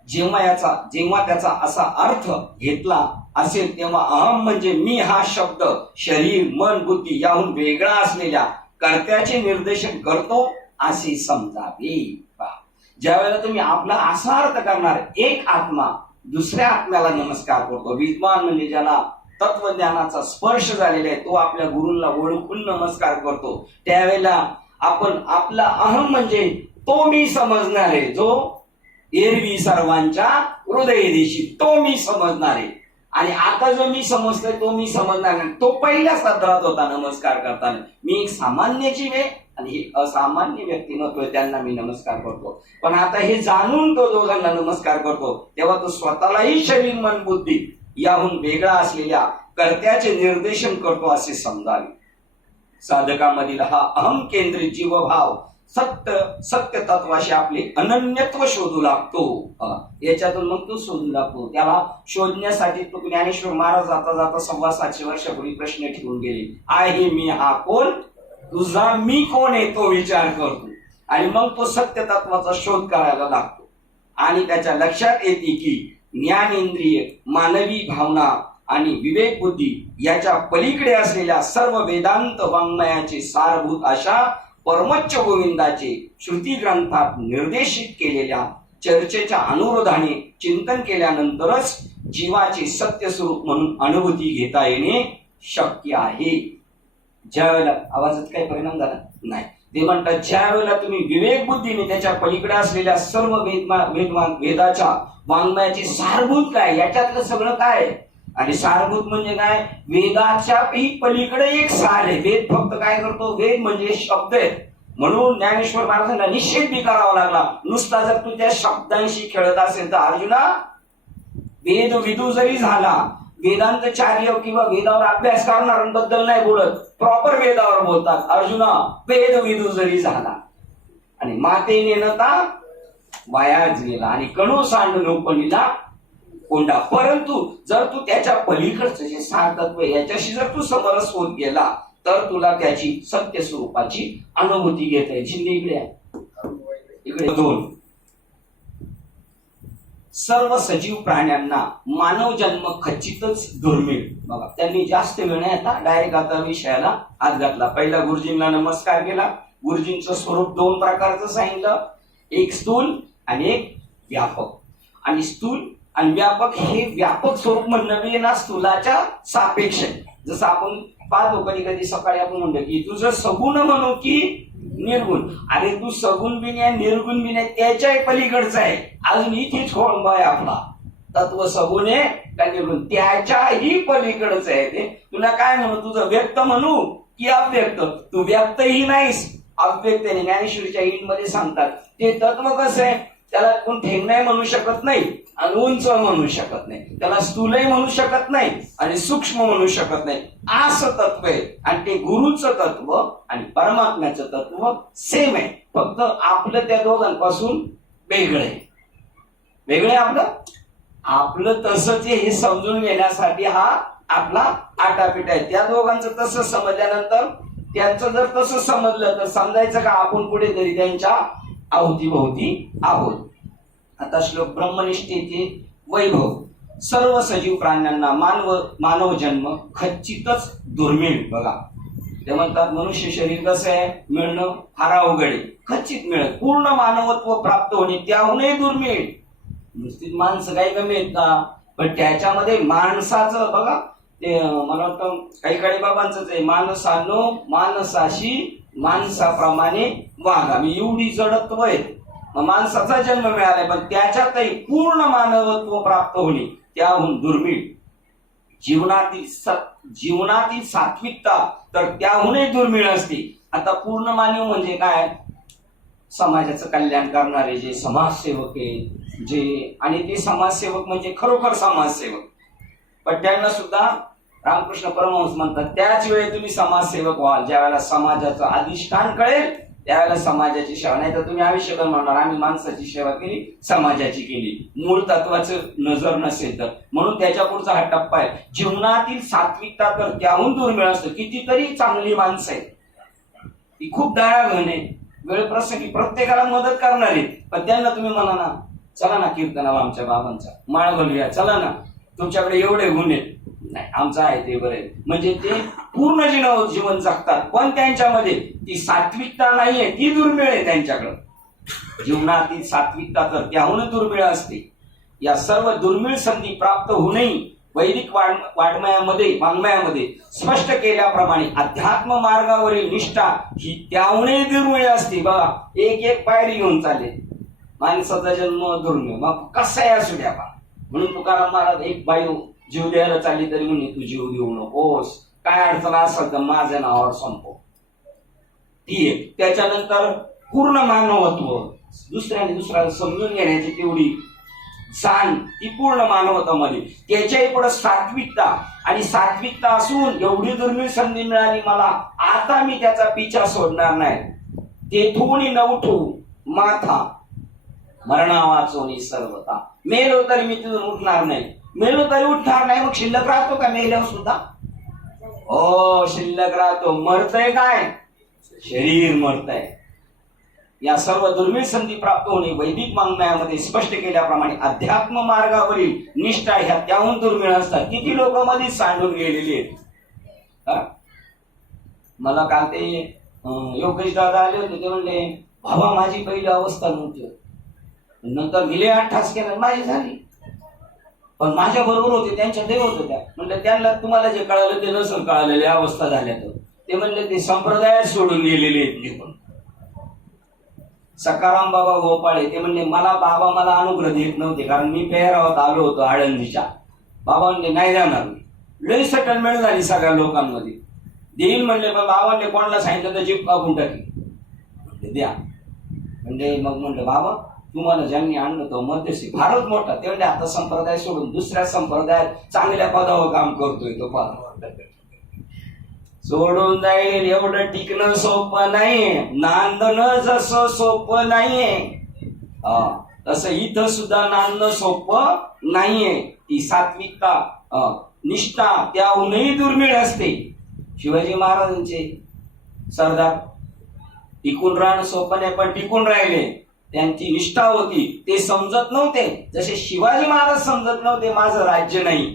जेव्हा त्याचा असा अर्थ घेतला असेल तेव्हा अहम म्हणजे मी हा शब्द शरीर मन बुद्धी याहून वेगळा असलेल्या कर्त्याचे निर्देशन करतो असे समजावे. ज्या वेळेला तुम्ही आपला असा अर्थ करणार, एक आत्मा दुसऱ्या आत्म्याला नमस्कार करतो. विद्वान म्हणजे ज्याला तत्वज्ञानाचा स्पर्श झालेला आहे, तो आपल्या गुरूंना ओळखून नमस्कार करतो. त्यावेळेला आपण आपला अहम म्हणजे तो मी समजणारे, जो एरवी सर्वांच्या हृदय देशी, तो मी समजणारे. आणि आता जो मी समजतोय तो मी समजणार नाही, तो पहिल्या सत्रात होता नमस्कार करताना. मी एक सामान्य जीव आहे आणि हे असामान्य व्यक्तिमत्व, त्यांना मी नमस्कार करतो. पण आता हे जाणून तो दोघांना नमस्कार करतो तेव्हा तो स्वतःलाही शरीर मन बुद्धी याहून वेगळा असलेल्या कर्त्याचे निर्देशन करतो असे समजावे. साधकामधील हा अहम केंद्रित जीवभाव सत्य तत्वाशी आपले अनन्यत्व शोधू लागतो. याच्यातून मग तो शोधू लागतो. त्याला शोधण्यासाठी तो ज्ञानेश्वर महाराज जाता जाता 750 वर्षापूर्वी प्रश्न ठेवून गेले, आहे मी हा कोण? तुझा मी कोण आहे तो विचार करतो आणि मग तो सत्य तत्वाचा शोध करायला लागतो. आणि त्याच्या लक्षात येते की ज्ञानेंद्रिय, मानवी भावना आणि विवेक बुद्धी याच्या पलीकडे असलेल्या सर्व वेदांत वाङ्मयाचे सारभूत अशा परमोच्च गोविंदाचे श्रुती ग्रंथात निर्देशित केलेल्या चर्चेच्या अनुरोधाने चिंतन केल्यानंतरच जीवाचे सत्य स्वरूप म्हणून अनुभूती घेता येणे शक्य आहे. ज्या वेळेला आवाजात काही परिणाम झाला नाही, ते म्हणतात ज्या वेळेला तुम्ही विवेक बुद्धीने त्याच्या पलीकडे असलेल्या सर्व वेदाच्या वाङ्मयाचे सारभूत काय, याच्यातलं सगळं काय, आणि सारभूत म्हणजे काय, वेदाच्या पलीकडे एक सार आहे. वेद फक्त काय करतो, वेद म्हणजे शब्द आहेत. म्हणून ज्ञानेश्वर महाराजांना निषेध बी करावा लागला. नुसता जर तू त्या शब्दांशी खेळत असेल तर अर्जुना, वेद विदू जरी झाला, वेदांतचार्य किंवा वेदावर अभ्यास करणाऱ्यांबद्दल नाही बोलत, प्रॉपर वेदावर बोलतात. अर्जुना, वेद विदू जरी झाला आणि मातेने नता वायाच गेला आणि कणू सांडून उपनीला कोंडा. परंतु जर तू त्याच्या पलीकडचं जे सारतत्व याच्याशी जर तू समरस होत गेला तर तुला त्याची सत्य स्वरूपाची अनुभूती घेता येईल. इकडे 2 सर्व सजीव प्राण्यांना मानव जन्म खचितच दुर्मिळ. बघा त्यांनी जास्त वेळ नाही आता डायरेक्ट आता विषयाला हात घातला. पहिला गुरुजींना नमस्कार केला. गुरुजींचं स्वरूप दोन प्रकारचं सांगितलं, एक स्थूल आणि एक व्यापक. आणि स्थूल आणि व्यापक हे व्यापक स्वरूप म्हणणं ना स्थूलाच्या सापेक्ष आहे. जसं आपण पाहतो कधी कधी सकाळी आपण म्हणतो की तुझं सगुण म्हणू की निर्गुण. अरे तू सगुण बी नाही निर्गुण बी नाही, त्याच्याही पलीकडचं आहे. अजून इथेच खोळंबा आहे आपला. तत्व सगुण आहे का निर्गुण त्याच्याही पलीकडचं आहे ते. तुला काय म्हणू, तुझं व्यक्त म्हणू की अव्यक्त. तू व्यक्तही नाहीस अव्यक्त नाही. ज्ञानेश्वरीच्या ईड मध्ये सांगतात ते तत्व कसं आहे, त्याला कोण ठेंगणं म्हणू शकत नाही आणि उंच म्हणू शकत नाही, त्याला स्थूलही म्हणू शकत नाही आणि सूक्ष्म म्हणू शकत नाही. असं तत्व आहे. आणि ते गुरुचं तत्व आणि परमात्म्याचं तत्व सेम आहे, फक्त आपलं त्या दोघांपासून वेगळं आहे. वेगळं आपलं आपलं तसंच हे समजून घेण्यासाठी हा आपला आटापीठ आहे. त्या दोघांचं तसं समजल्यानंतर त्यांचं जर तसं समजलं तर समजायचं का आपण कुठेतरी त्यांच्या अवतीभोवती आहोत. आता श्लोक ब्रह्मनिष्ठेचे वैभव. सर्व सजीव प्राण्यांना मानव जन्म खचितच दुर्मिळ. बघा ते म्हणतात मनुष्य शरीर कसं आहे, मिळणं फार अवघड आहे, खचित मिळत. पूर्ण मानवत्व प्राप्त होणे त्याहूनही दुर्मिळ. नुसतीच माणसं काही कमी आहेत का, पण त्याच्यामध्ये माणसाचं बघा ते मला वाटतं काही काळी बाबांचंच आहे, माणसानो माणसाशी माणसाप्रमाणे वागा. मी एवढी जडत्व आहे. माणसाचा जन्म मिळालाय पण त्याच्यातही पूर्ण मानवत्व प्राप्त होणे त्याहून दुर्मिळ. जीवनातील सात्विकता तर त्याहूनही दुर्मिळ असते. आता पूर्ण मानव म्हणजे काय, समाजाचं कल्याण करणारे जे समाजसेवक आहे जे, आणि ते समाजसेवक म्हणजे खरोखर समाजसेवक. पण त्यांना सुद्धा रामकृष्ण परमहंस म्हणतात त्याच वेळी तुम्ही समाजसेवक व्हाल ज्यावेळेला समाजाचं अधिष्ठान कळेल, त्यावेळेला समाजाची सेवा. नाही तर तुम्ही आयुष्यभर म्हणणार आम्ही माणसाची सेवा केली समाजाची केली, मूळ तत्वाचं नजर नसेल तर. म्हणून त्याच्या पुढचा हा टप्पा आहे. जीवनातील सात्विकता तर त्याहून दुर्मिळ असतं. कितीतरी चांगली माणसं आहेत, ती खूप दयाघन आहे, वेळ प्रसंगी प्रत्येकाला मदत करणारी, पण त्यांना तुम्ही म्हणा ना चला ना कीर्तनाला आमच्या बाबांचा माळ घालूया, चला ना तुमच्याकडे एवढे गुण आहेत, नाही आमचं आहे ते बरे. म्हणजे ते पूर्ण जीवन जगतात पण त्यांच्यामध्ये ती सात्विकता नाहीये, ती दुर्मिळ आहे त्यांच्याकडं. जीवनातील सात्विकता तर त्याहून दुर्मिळ असते. या सर्व दुर्मिळ संधी प्राप्त होऊनही वैदिक वाङ्मयामध्ये स्पष्ट केल्याप्रमाणे अध्यात्म मार्गावरील निष्ठा ही त्याहूनही दुर्मिळ असते. बघा एक एक पायरी घेऊन चालले. माणसाचा जन्म दुर्मिळ, मग कसा असू द्या बा. म्हणून तुकाराम महाराज एक बाई जीव द्यायला चालली तरी म्हणे तू जीव देऊ नकोस, काय अडचण असेल तर माझ्या नावावर संपव. ती आहे. त्याच्यानंतर पूर्ण मानवत्व, दुसऱ्याला समजून घेण्याची तेवढी जाण ती पूर्ण मानवत्वामध्ये. त्याच्याही पुढे सात्विकता, आणि सात्विकता असून एवढी दुर्मिळ संधी मिळाली मला, आता मी त्याचा पिछा सोडणार नाही. तेथून न उठू माथा मरणा वाचवणी सर्वता. मेलो तरी मी तिथून उठणार नाही, मेलो तरी उठणार नाही. मग शिल्लक राहतो का मेल्यावर सुद्धा? हो शिल्लक राहतो. मरतय काय, शरीर मरतय. या सर्व दुर्मिळ संधी प्राप्त होणे वैदिक वाङ्मयामध्ये स्पष्ट केल्याप्रमाणे अध्यात्म मार्गावरील निष्ठा ह्या त्याहून दुर्मिळ असतात. किती लोक मध्येच सांडून गेलेली आहेत. मला काल ते योगेश दादा आले होते, ते म्हणले बाबा माझी पहिली अवस्था नव्हती, नंतर गेले 8 तास केलं माझी झाली. पण माझ्या बरोबर होते, त्यांच्या देव होत्या त्या. म्हणलं त्यांना तुम्हाला जे कळालं ते नसेल कळालेली अवस्था झाल्या तर. ते म्हणले ते संप्रदाय सोडून गेलेले आहेत. सकाराम बाबा गोपाळे ते म्हणले बाबा मला अनुग्रह देत नव्हते, कारण मी पेहरावात आलो होतो आळंदीच्या. बाबा म्हणले नाही जाणार मी. लई सेटलमेंट झाली सगळ्या लोकांमध्ये, देईल म्हणले. पण बाबांनी कोणाला सांगितलं तर जीप कापून टाकली. म्हणले द्या. म्हणजे मग म्हणलं बाबा तुम्हाला ज्यांनी आणलं तो मध्यस्थी फारच मोठा. ते म्हणजे आता संप्रदाय सोडून दुसऱ्या संप्रदायात चांगल्या पदावर काम करतोय तो. सोडून जाईल एवढं टिकणं सोपं नाहीये, नांदणं जसं सोपं नाहीये तसं इथं सुद्धा नांदणं सोपं नाहीये. ती सात्विकता निष्ठा त्याहूनही दुर्मिळ असते. शिवाजी महाराजांचे सरदार टिकून राहणं सोपं नाही, पण टिकून राहिले. त्यांची निष्ठा होती, ते समजत नव्हते. जसे शिवाजी महाराज समजत नव्हते माझं राज्य नाही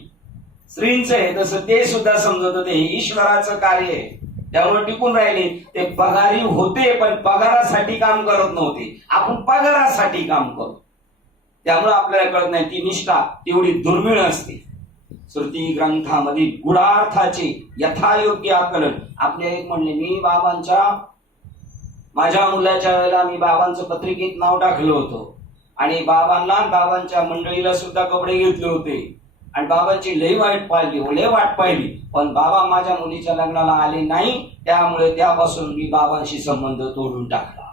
स्त्रींचं आहे, तसं ते सुद्धा समजत होते हे ईश्वराचं कार्य आहे. त्यामुळे टिकून राहिले. ते पगारी होते पण पगारासाठी काम करत नव्हते. आपण पगारासाठी काम करतो, त्यामुळे आपल्याला कळत नाही ती निष्ठा तेवढी दुर्मिळ असते. श्रुती ग्रंथामध्ये गुढार्थाचे यथायोग्य आकलन. आपले एक म्हणले, मी माझ्या मुलाच्या वेळेला मी बाबांचं पत्रिकेत नाव टाकलं होतं आणि बाबांच्या मंडळीला सुद्धा कपडे घेतले होते आणि बाबांची लई वाट पाहिली, पण बाबा माझ्या मुलीच्या लग्नाला आले नाही, त्यामुळे त्यापासून मी बाबांशी संबंध तोडून टाकला.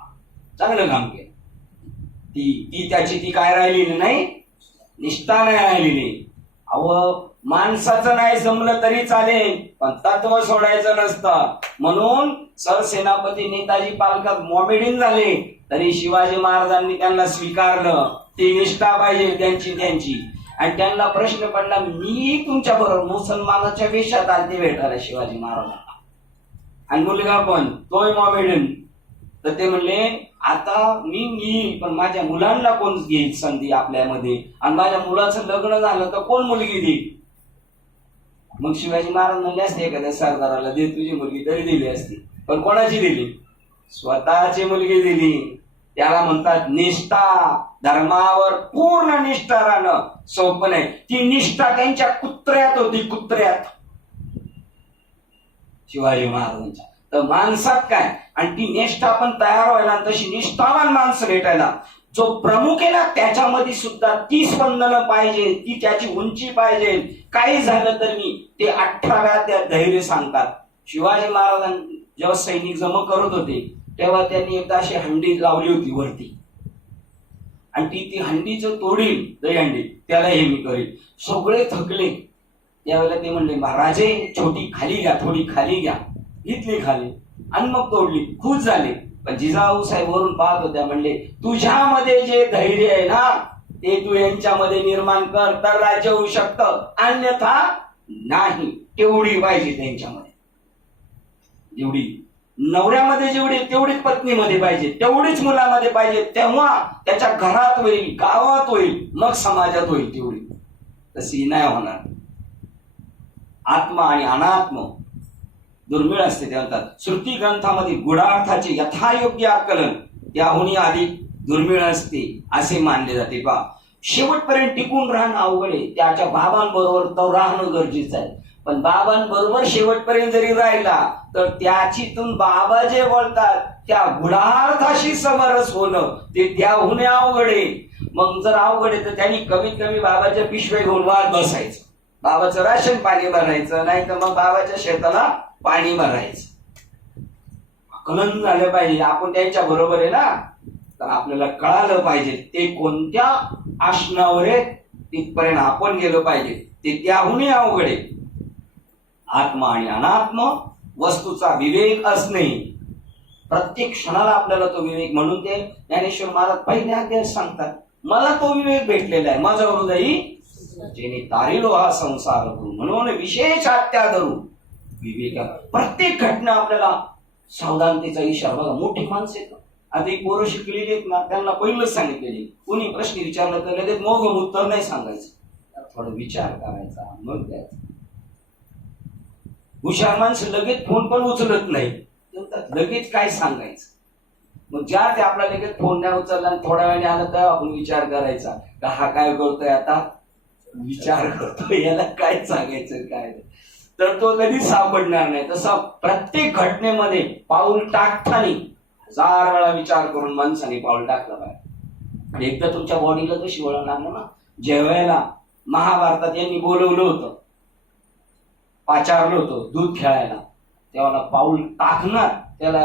चांगलं काम केलं. ती त्याची काय राहिलेली नाही, निष्ठा नाही राहिलेली. माणसाचं नाही जमलं तरी चालेल, पण तत्व सोडायचं नसतं. म्हणून सरसेनापती नेताजी पालकात मॉमेडिन झाले तरी शिवाजी महाराजांनी त्यांना स्वीकारलं. ती निष्ठा पाहिजे त्यांची. आणि त्यांना प्रश्न पडला, मी तुमच्या बरोबर मुसलमानाच्या वेशात आलते भेटायला शिवाजी महाराजांना, आणि मुलगा पण तोय मॉमेडिन. तर ते म्हणले, आता मी येईल पण माझ्या मुलांना कोण घेईल संधी आपल्यामध्ये, आणि माझ्या मुलाचं लग्न झालं तर कोण मुलगी देईल. मग शिवाजी महाराज म्हणले असते एखाद्या सरदाराला, दे तुझी मुलगी, तरी दिली असती. पण कोणाची दिली? स्वतःची मुलगी दिली. त्याला म्हणतात निष्ठा. धर्मावर पूर्ण निष्ठा राहणं सोपं नाही. ती निष्ठा त्यांच्या कुत्र्यात होती, कुत्र्यात शिवाजी महाराजांच्या. तर माणसात काय, आणि ती निष्ठा पण तयार व्हायला, तशी निष्ठावान माणसं भेटायला. जो प्रमुख आहे ना त्याच्यामध्ये सुद्धा ती स्पंदनं पाहिजे, ती त्याची उंची पाहिजे. काही झालं तर मी ते 18व्या त्या धैर्य सांगतात. शिवाजी महाराजांनी जेव्हा सैनिक जमा करत होते तेव्हा त्यांनी एकदा अशी हंडी लावली होती वरती, आणि ती हंडीचं तोडील, दहीहंडी, त्याला हे मी करेल. सगळे थकले. त्यावेळेला ते म्हणले, महाराजे छोटी खाली घ्या, थोडी खाली घ्या. घेतली खाली आणि मग तोडली. खुश झाले. पण जिजाऊ साहेब वरून पाहत होत्या, म्हणले, तुझ्यामध्ये जे धैर्य आहे ना ते तू यांच्यामध्ये निर्माण कर, तर राज्य होऊ शकतं, अन्यथा नाही. तेवढी पाहिजे त्यांच्यामध्ये, जेवढी नवऱ्यामध्ये जेवढी तेवढीच पत्नीमध्ये पाहिजे, तेवढीच मुलामध्ये पाहिजे. तेव्हा त्याच्या घरात होईल, गावात होईल, मग समाजात होईल. तेवढी तशी नाही होणार. आत्मा आणि अनात्म दुर्मिळ असते. ते म्हणतात श्रुती ग्रंथामध्ये गुढार्थाचे यथायोग्य आकलन त्याहूनही अधिक दुर्मिळ असते असे मानले जाते. पहा, शेवटपर्यंत टिकून राहणं अवघड आहे. त्याच्या बाबांबरोबर तो राहणं गरजेचं आहे. पण बाबांबरोबर शेवटपर्यंत जरी राहिला तर त्याचीतून बाबा जे बोलतात त्या गुढार्थाशी समरस होणं ते त्याहून अवघड आहे. मग जर अवघड आहे तर त्यांनी कमीत कमी बाबाच्या पिशव्या घेऊन वाद बसायचं, बाबाचं राशन पाणी भरायचं, नाही तर मग बाबाच्या शेताला पाणी भरायचं. आकलन झालं पाहिजे. आपण त्यांच्या बरोबर आहे ना, तर आपल्याला कळालं पाहिजे ते कोणत्या आसनावर आहे, तिथपर्यंत आपण गेलो पाहिजे. ते त्याहूनही अवघड आहे. आत्मा आणि अनात्म वस्तूचा विवेक असणे, प्रत्येक क्षणाला आपल्याला तो विवेक. म्हणून ते ज्ञानेश्वर महाराज पहिल्या अध्यायात सांगतात, मला तो विवेक भेटलेला आहे. माझा हृदयी जेणे तारिलो हा संसार करू, म्हणून विशेष आत्या धरू विवेक. प्रत्येक घटना आपल्याला सावधानतेचा इशारा. बघा, मोठी माणसं आहेत, आधी पोरं शिकलेली आहेत ना, त्यांना पहिलंच सांगितलेले, कोणी प्रश्न विचारला तर लगेच मग उत्तर नाही सांगायचं, थोडा विचार करायचा मग द्यायचा. हुशार माणसं लगेच फोन पण उचलत नाही, लगेच काय सांगायचं. मग ज्या ते आपला लगेच फोन नाही उचलला आणि थोड्या वेळाने आला तर आपण विचार करायचा का हा काय करतोय, आता विचार करतोय, याला काय सांगायचं काय, तर तो कधीच सापडणार नाही. तसा प्रत्येक घटनेमध्ये पाऊल टाकताना 1000 वेळा विचार करून माणसाने पाऊल टाकलं पाहिजे. एकदा तुमच्या बॉडीला कशी वळणार ना, ज्या वेळेला महाभारतात यांनी बोलवलं होतं, पाचारलं होतं दूध खेळायला, तेव्हा पाऊल टाकणार त्याला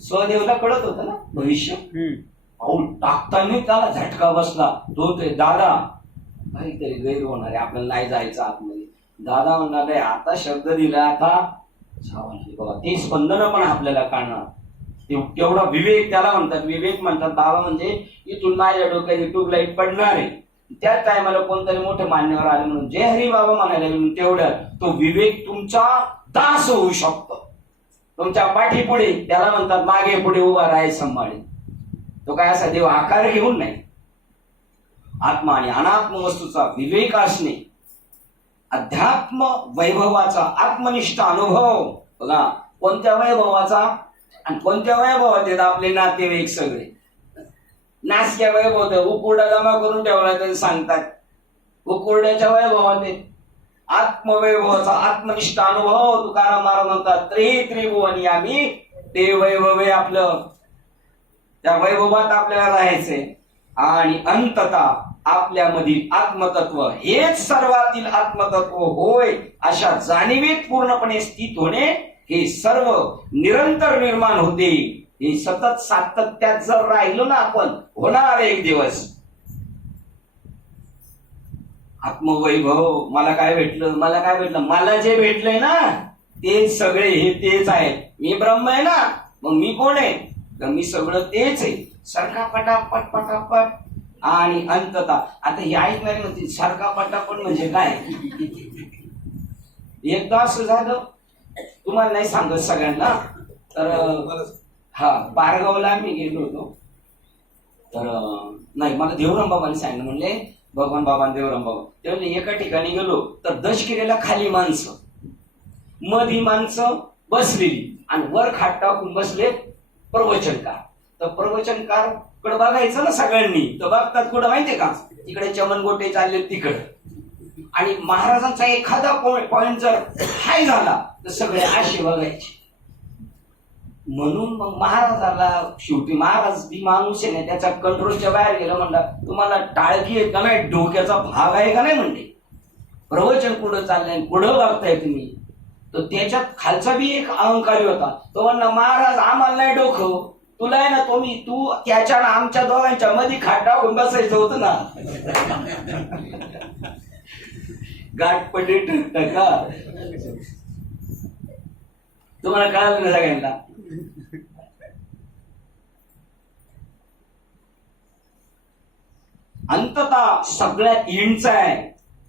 स्वदेवला कळत होतं ना भविष्य. पाऊल टाकताना त्याला झटका बसला. तो ते दादा काहीतरी गैर होणार आहे, आपल्याला नाही जायचं आतमध्ये. दादा म्हणणार आहे, आता शब्द दिला, आता बघा ते स्पंदन पण आपल्याला काढणार. तेवढा विवेक त्याला म्हणतात. विवेक म्हणतात बाबा म्हणजे इथून माझ्या डोक्यात ट्यूबलाईट पडणार आहे, त्याच टायमाला कोणतरी मोठे मान्यवर आले म्हणून जय हरी बाबा म्हणायला, तेवढ्यात तो विवेक तुमचा दास होऊ शकतो. तुमच्या पाठीपुढे त्याला म्हणतात मागे पुढे उभा राहायचं सांभाळे. तो काय असा देव आकार घेऊन नाही. आत्मा आणि अनात्म वस्तूचा विवेक असणे, अध्यात्म वैभवाचा आत्मनिष्ठ अनुभव. बघा कोणत्या वैभवाचा आणि कोणत्या वैभवात येत आपले नातेवाईक सगळे नासक्या वैभव उकुरडा जमा करून ठेवला तरी सांगतात उकुरड्याच्या वैभवात आत्मवैभवाचा आत्मनिष्ठ अनुभव. तुकाराम महाराज म्हणतात त्रिभुवनी आम्ही ते वैभव आपलं, त्या वैभवात आपल्याला राहायचंय. आणि अंततः आपल्यामधील आत्मतत्व हेच सर्वातील आत्मतत्व होय अशा जाणीवीत पूर्णपणे स्थित होणे, हे सर्व निरंतर निर्माण होते. हे सतत सातत्यात जर राहिलो ना आपण, होणार एक दिवस. आत्मवैभव मला काय भेटलं, मला काय भेटलं, मला जे भेटलंय ना ते सगळे हे तेच आहेत. मी ब्रह्म आहे ना, मग मी कोण आहे, तर मी सगळं तेच आहे. सारखा पटापट पटापट आणि अंततः. आता हे ऐकणारे म्हणते सारखा पटापट म्हणजे काय. एकदा असं झालं, तुम्हाला नाही सांगत सगळ्यांना, तर हा बारगावला आम्ही गेलो होतो. तर नाही मला देवराम बाबांनी सांगितलं, म्हणले भगवान बाबा देवराम बाबा ते म्हणले एका ठिकाणी गेलो तर दशकिरेला खाली माणसं, मधी माणसं बसलेली आणि वर खाट टाकून बसले प्रवचनकार. तर प्रवचनकार कडे बघायचं ना सगळ्यांनी, तर बघतात कुठं माहितीये का, तिकडे चमनगोटे चालले तिकडे. आणि महाराजांचा एखादा पॉइंट जर हाय झाला तर सगळे असे बघायचे. म्हणून मग महाराजाला शेवटी महाराज बी माणूस आहे ना, त्याचा कंट्रोलच्या बाहेर गेला. म्हणला तुम्हाला टाळकी आहे का नाही, डोक्याचा भाग आहे का नाही, म्हणते प्रवचन पुढं चाललंय पुढं बघताय तुम्ही. तर त्याच्यात खालचा बी एक अहंकारी होता. तो म्हणला महाराज आम्हाला नाही डोकं, तुला आहे ना, तू त्याच्या आमच्या दोघांच्या मध्ये खाट टाकून बसायचं होतं ना. गाठपटी ठरत का तुम्हाला कळालं ना सगळ्यांना. अंततः सगळ्यात इंच आहे,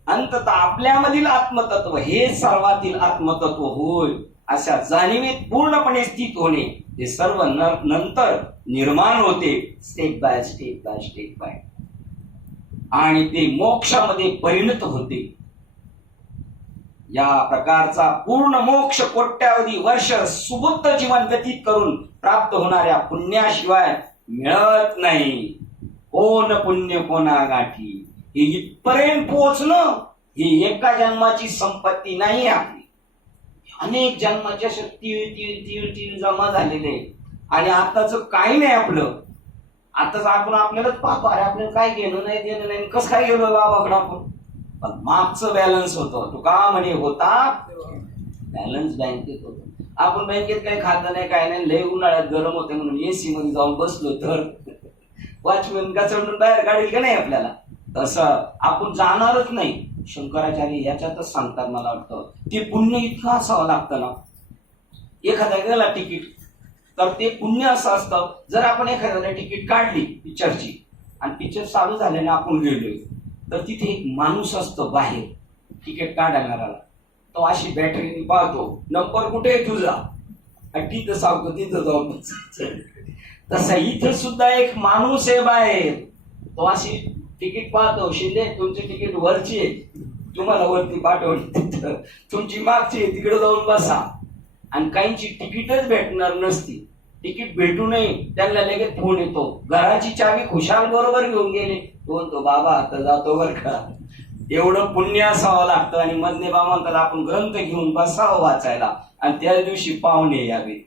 अंततः आपल्यामधील आत्मतत्व हे सर्वातील आत्मतत्व होय अशा जाणीवेत पूर्णपणे स्थित होणे, हे सर्व नंतर निर्माण होते step by step by step by, आणि ते मोक्षामध्ये परिणत होते. या प्रकारचा पूर्ण मोक्ष कोट्यावधी वर्ष सुबुद्ध जीवन व्यतीत करून प्राप्त होणाऱ्या पुण्याशिवाय मिळत नाही. कोण पुण्य कोणा गाठी, हे इथपर्यंत पोहोचणं ही एका जन्माची संपत्ती नाही आपली. अनेक जन्माच्या तीळ तीळ तीळ तीळ जमा झालेले, आणि आताच काही नाही आपलं. आताच आपण आपल्यालाच पाहतो, अरे आपल्याला काय घेणं नाही देणं नाही, कसं काय गेलो बाबाकडे आपण. पण मागचं बॅलन्स होतं, तो का म्हणे होता बॅलन्स बँकेत होतो. आपण बँकेत काही खातं नाही काय नाही, लय उन्हाळ्यात गरम होते म्हणून एसी मध्ये जाऊन बसलो तर वॉचमॅन गचवून बाहेर काढील का नाही आपल्याला, तसं आपण जाणारच नाही. शंकराचार्य याच्यातच सांगतात मला वाटतं, ते पुण्य इतकं असावं लागतं ना. एखाद्या गेला तिकीट तर ते पुण्य असं असतं, जर आपण एखाद्याला तिकीट काढली पिक्चरची आणि पिक्चर चालू झाल्याने आपण गेलोय, तर तिथे एक माणूस असतो बाहेर तिकीट काढणारा, तो अशी बॅटरीने पाहतो नंबर कुठे आहे तुझा, आणि तिथं सांगतो तिथं जाऊन. तसा इथं सुद्धा एक माणूस आहे बाहेर, तो अशी तिकीट पाहतो, शिंदे तुमची तिकीट वरची आहे, तुम्हाला वरती पाठवली, तिथं तुमची मागची आहे तिकडे जाऊन बसा. आणि काहींची तिकीटच भेटणार नसती, तिकीट भेटू नये त्यांना लगेच फोन येतो, घराची चावी खुशाल बरोबर घेऊन गेले, तो बाबा आता जातो बर का. एवढं पुण्य असावं लागतं. आणि मधले बाबा म्हणतात आपण ग्रंथ घेऊन बसावं वाचायला, आणि त्या दिवशी पाहुणे यावे,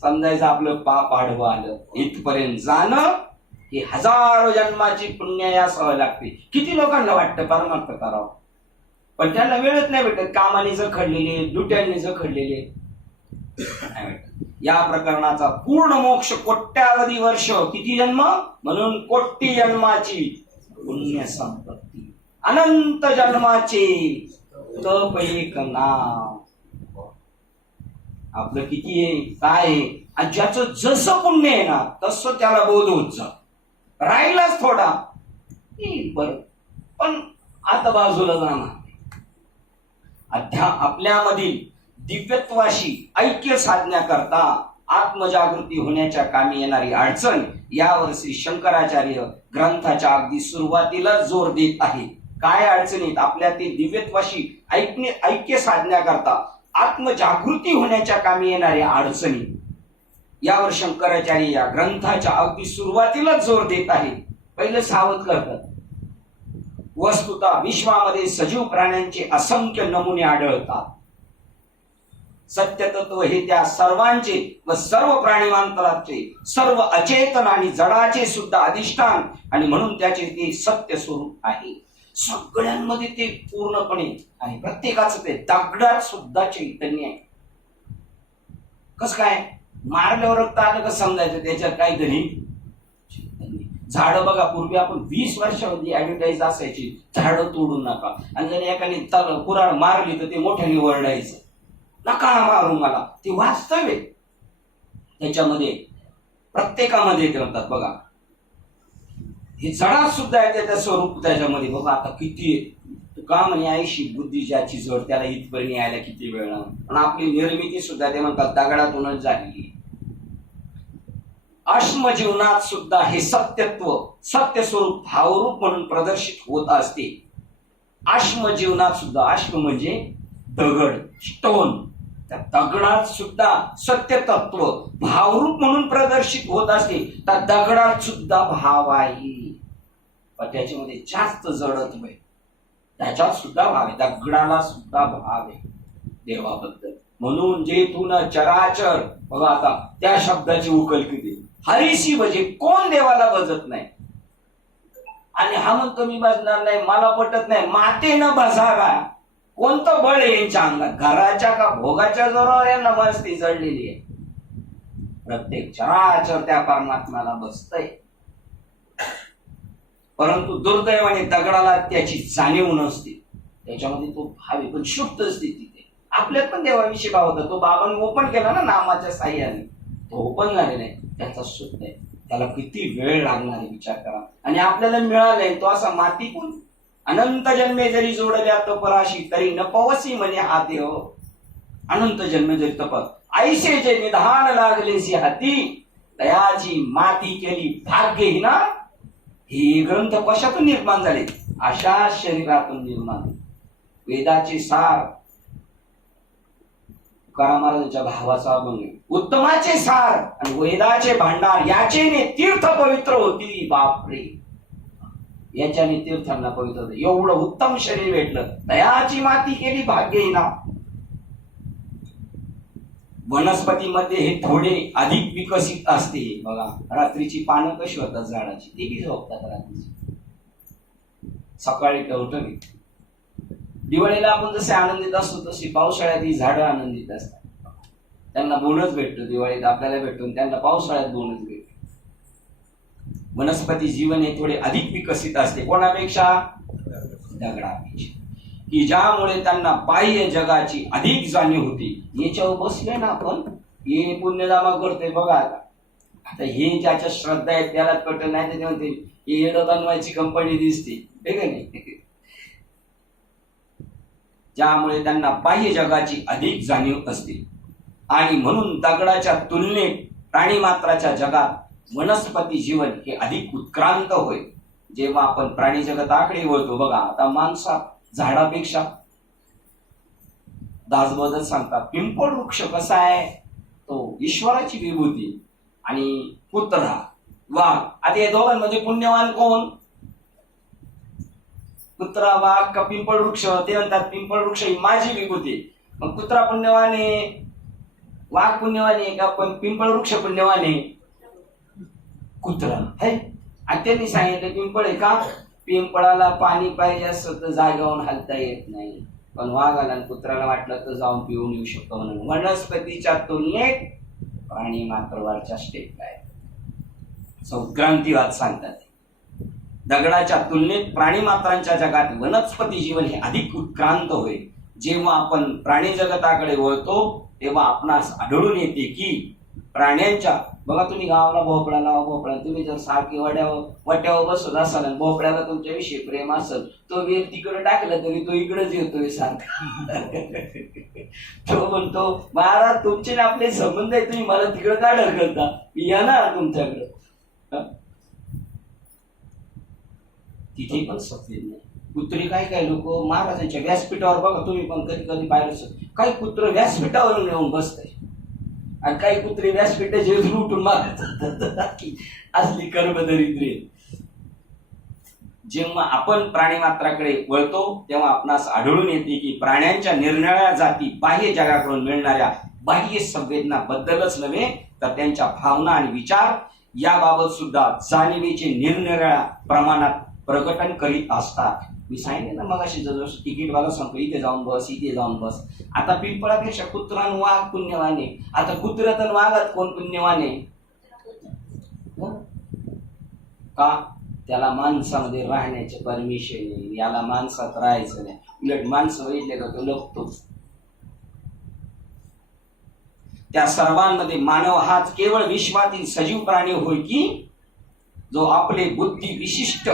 समजायचं आपलं पाप आडवं आलं. इथपर्यंत जाणं ही हजारो जन्माची पुण्य असावं लागते. किती लोकांना वाटतं परमार्थ करावं, पण त्यांना वेळच नाही भेटत, कामाने जखडलेले, दुट्यांनी जखडलेले. या प्रकरणाचा पूर्ण मोक्ष कोट्यावधी वर्ष, किती जन्म, म्हणून कोटी जन्माची पुण्य संपत्ती, अनंत जन्माचे तप एक नाम. आपलं किती आहे काय आहे, आणि ज्याचं जसं पुण्य आहे ना तसं त्याला बोध होत जा, राहिलाच थोडा बर, पण आता बाजूला जाणार. आपल्यामधील दिव्यत्वाशी ऐक्य साधण्याकरता आत्मजागृती होण्याच्या कामी येणारी अडचण यावर श्री शंकराचार्य ग्रंथाच्या अगदी सुरुवातीला जोर देत आहे. काय अडचणीत आपल्यातील दिव्यत्वाशी ऐक्य साधण्याकरता आत्मजागृती होण्याच्या कामी येणाऱ्या अडचणी यावर शंकराचार्य या ग्रंथाच्या अगदी सुरुवातीला जोर देत आहे. पहिले सावध करतात. वस्तुतः विश्वामध्ये सजीव प्राण्यांचे असंख्य नमुने आढळतात. सत्यतत्व हे त्या सर्वांचे व सर्व प्राणीमात्राचे सर्व अचेतन आणि जडाचे सुद्धा अधिष्ठान आणि म्हणून त्याचे ते सत्य स्वरूप आहे. सगळ्यांमध्ये ते पूर्णपणे आहे. प्रत्येकाचं ते दगडात सुद्धा चैतन्य आहे. कस काय मारल्यावर रक्त आलं कसं समजायचं त्याच्यात काहीतरी चैतन्य. झाडं बघा, पूर्वी आपण 20 वर्षामध्ये ऍडव्हर्टाईज असायची झाडं तोडू नका, आणि जर एकाने कुऱ्हाड मारली तर ते मोठ्याने ओरडायचं नका मारू मला. ते वास्तव आहे. त्याच्यामध्ये प्रत्येकामध्ये ते म्हणतात बघा, हे जडात सुद्धा आहे त्याचं स्वरूप त्याच्यामध्ये. बघा आता किती आहे का म्हणे, आईशी बुद्धी ज्याची जड त्याला इथपर्यंत यायला किती वेळ लागला. पण आपली निर्मिती सुद्धा ते म्हणतात दगडातूनच झाली. आश्म जीवनात सुद्धा हे सत्यत्व सत्य स्वरूप भावरूप म्हणून प्रदर्शित होत असते. आश्म जीवनात सुद्धा, आश्म म्हणजे दगड, स्टोन, त्या दगडात सुद्धा सत्य तत्व भावरूप म्हणून प्रदर्शित होत असते. त्या दगडात सुद्धा भाव आहे, पण त्याच्यामध्ये जास्त जडत्व आहे. त्याच्यात सुद्धा भाव आहे, दगडाला सुद्धा भाव आहे देवाबद्दल. म्हणून जे तू न चराचर, बघा आता त्या शब्दाची उकल किती. हरीशी भजे, कोण देवाला भजत नाही. आणि हा म्हणतो मी भजणार नाही, मला पटत नाही. मातेनं भजावा, कोणतं बळ आहे यांच्या अंगात, घराच्या का भोगाच्या जोरावर यांना मस्ती जडलेली आहे. प्रत्येक चराचर त्या परमात्म्याला बसतय, परंतु दुर्दैवाने दगडाला त्याची जाणीव नसते. त्याच्यामध्ये तो भाव पण शुद्ध स्थितीत आहे. आपल्यात पण देवाविषयी भाव होता, तो बाबांनी ओपन केला ना नामाच्या साह्याने, तो ओपन झाले नाही, त्याचा शुद्ध आहे. त्याला किती वेळ लागणार आहे विचार करा. आणि आपल्याला मिळालाय तो असा माती कोण, अनंत जन्मे जरी जोडल्या तो पराशी तरी न पवसी म्हणे हा देव. अनंत जन्मे जरी तप ऐसे जे निधान लागलेसी हाती, दयाची माती केली भाग्यहीना. हे ग्रंथ कशातून निर्माण झाले, अशा शरीरातून निर्माण. वेदाचे सार तुकाराम महाराजांच्या भावाचा अभंग, उत्तमाचे सार आणि वेदाचे भांडार याचेने तीर्थ पवित्र होती. बापरे, याच्याने तीर्थांना पवित्र होतं. एवढं उत्तम शरीर भेटलं, दयाची माती केली भाग्यहीना. वनस्पतीमध्ये हे थोडे अधिक विकसित असते. बघा रात्रीची पानं कशी होतात झाडाची, ते बी झोपतात रात्रीची, सकाळी उठून. दिवाळीला आपण जसे आनंदित असतो तशी पावसाळ्यात ही झाडं आनंदित असतात. त्यांना बोनस भेटतो, दिवाळीत आपल्याला भेटतो, त्यांना पावसाळ्यात बोनस भेटतो. वनस्पती जीवन हे थोडे अधिक विकसित असते. कोणापेक्षा, दगडापेक्षा, की ज्यामुळे त्यांना बाह्य जगाची अधिक जाणीव होती. याच्यावर बसले ना आपण, हे पुण्य जमा करतोय बघा. आता हे ज्याच्या श्रद्धा आहेत त्याला पटत नाही, ते म्हणते हे येडं बनवायची कंपनी दिसते, ठीक आहे नाही. ज्यामुळे त्यांना बाह्य जगाची अधिक जाणीव असते. आणि म्हणून दगडाच्या तुलनेत प्राणीमात्राच्या जगात वनस्पती जीवन हे अधिक उत्क्रांत होय. जेव्हा आपण प्राणी जगताकडे वळतो, बघा आता माणसा झाडापेक्षा दासबोधच सांगतात, पिंपळ वृक्ष कसा आहे, तो ईश्वराची विभूती. आणि कुत्रा, वाघ, आता या दोघांमध्ये पुण्यवान कोण, कुत्रा वाघ का पिंपळ वृक्ष. ते म्हणतात पिंपळ वृक्ष ही माझी विभूती. मग कुत्रा पुण्यवान आहे, वाघ पुण्यवान आहे का, पण पिंपळ वृक्ष पुण्यवान आहे, कुत्रा है. आणि त्यांनी सांगितलं पिंपळ आहे का, पिंपळाला पाणी पाहिजे असतं तर जागेवरून हलता येत नाही, पण वाघाला आणि कुत्र्याला वाटलं तर जाऊन पिऊन येऊ शकतो. म्हणून वनस्पतीच्या तुलनेत प्राणी मात्र वरच्या स्टेपला आहे. सौक्रांतीवाद सांगतात. दगडाच्या तुलनेत प्राणी मात्रांच्या जगात वनस्पती जीवन हे अधिक उत्क्रांत होय. जेव्हा आपण प्राणी जगताकडे वळतो तेव्हा आपणास आढळून येते की प्राण्यांच्या बघा तुम्ही गावाला भोपळा लावा भोपळा, तुम्ही जर सारखे वट्यावर बसत असाल आणि भोपळ्याला तुमच्याविषयी प्रेम असेल, तो वेल तिकडे टाकला तरी तो इकडेच येतोय सारखा. तो म्हणतो महाराज तुमचे ना आपले संबंध आहे, तुम्ही मला तिकडे का ढकलता, मी येणार तुमच्याकडे. तिथे पण सफेद नाही. कुत्री काय लोक महाराजांच्या व्यासपीठावर बघा तुम्ही पण कधी कधी पाहिलं असेल, काही कुत्र व्यासपीठावर येऊन बसतंय आणि काही कुत्रे व्यासपीठाचे उठून मारत असली कर्मदरिद्री. जेव्हा आपण प्राणीमात्राकडे वळतो तेव्हा आपणास आढळून येते की प्राण्यांच्या निरनिराळ्या जाती बाह्य जगाकडून मिळणाऱ्या बाह्य संवेदना बद्दलच नव्हे तर त्यांच्या भावना आणि विचार याबाबत सुद्धा जाणीवेचे निरनिराळ्या प्रमाणात प्रकटन करीत असतात. मी सांगितलं ना मग अशी जसं तिकीट बघा सांगतो, इथे जाऊन बस इथे जाऊन बस. आता पिंपळापेक्षा कुत्रा आणि वाघ पुण्यवान आहे. आता कुत्र्यात आणि वाघात कोण पुण्यवान आहे? का? त्याला माणसामध्ये राहण्याचे परमिशन आहे, याला माणसात राहायचं नाही. उलट माणसं वैद्य का तो लपतो. त्या सर्वांमध्ये मानव हाच केवळ विश्वातील सजीव प्राणी होय की जो आपले बुद्धी विशिष्ट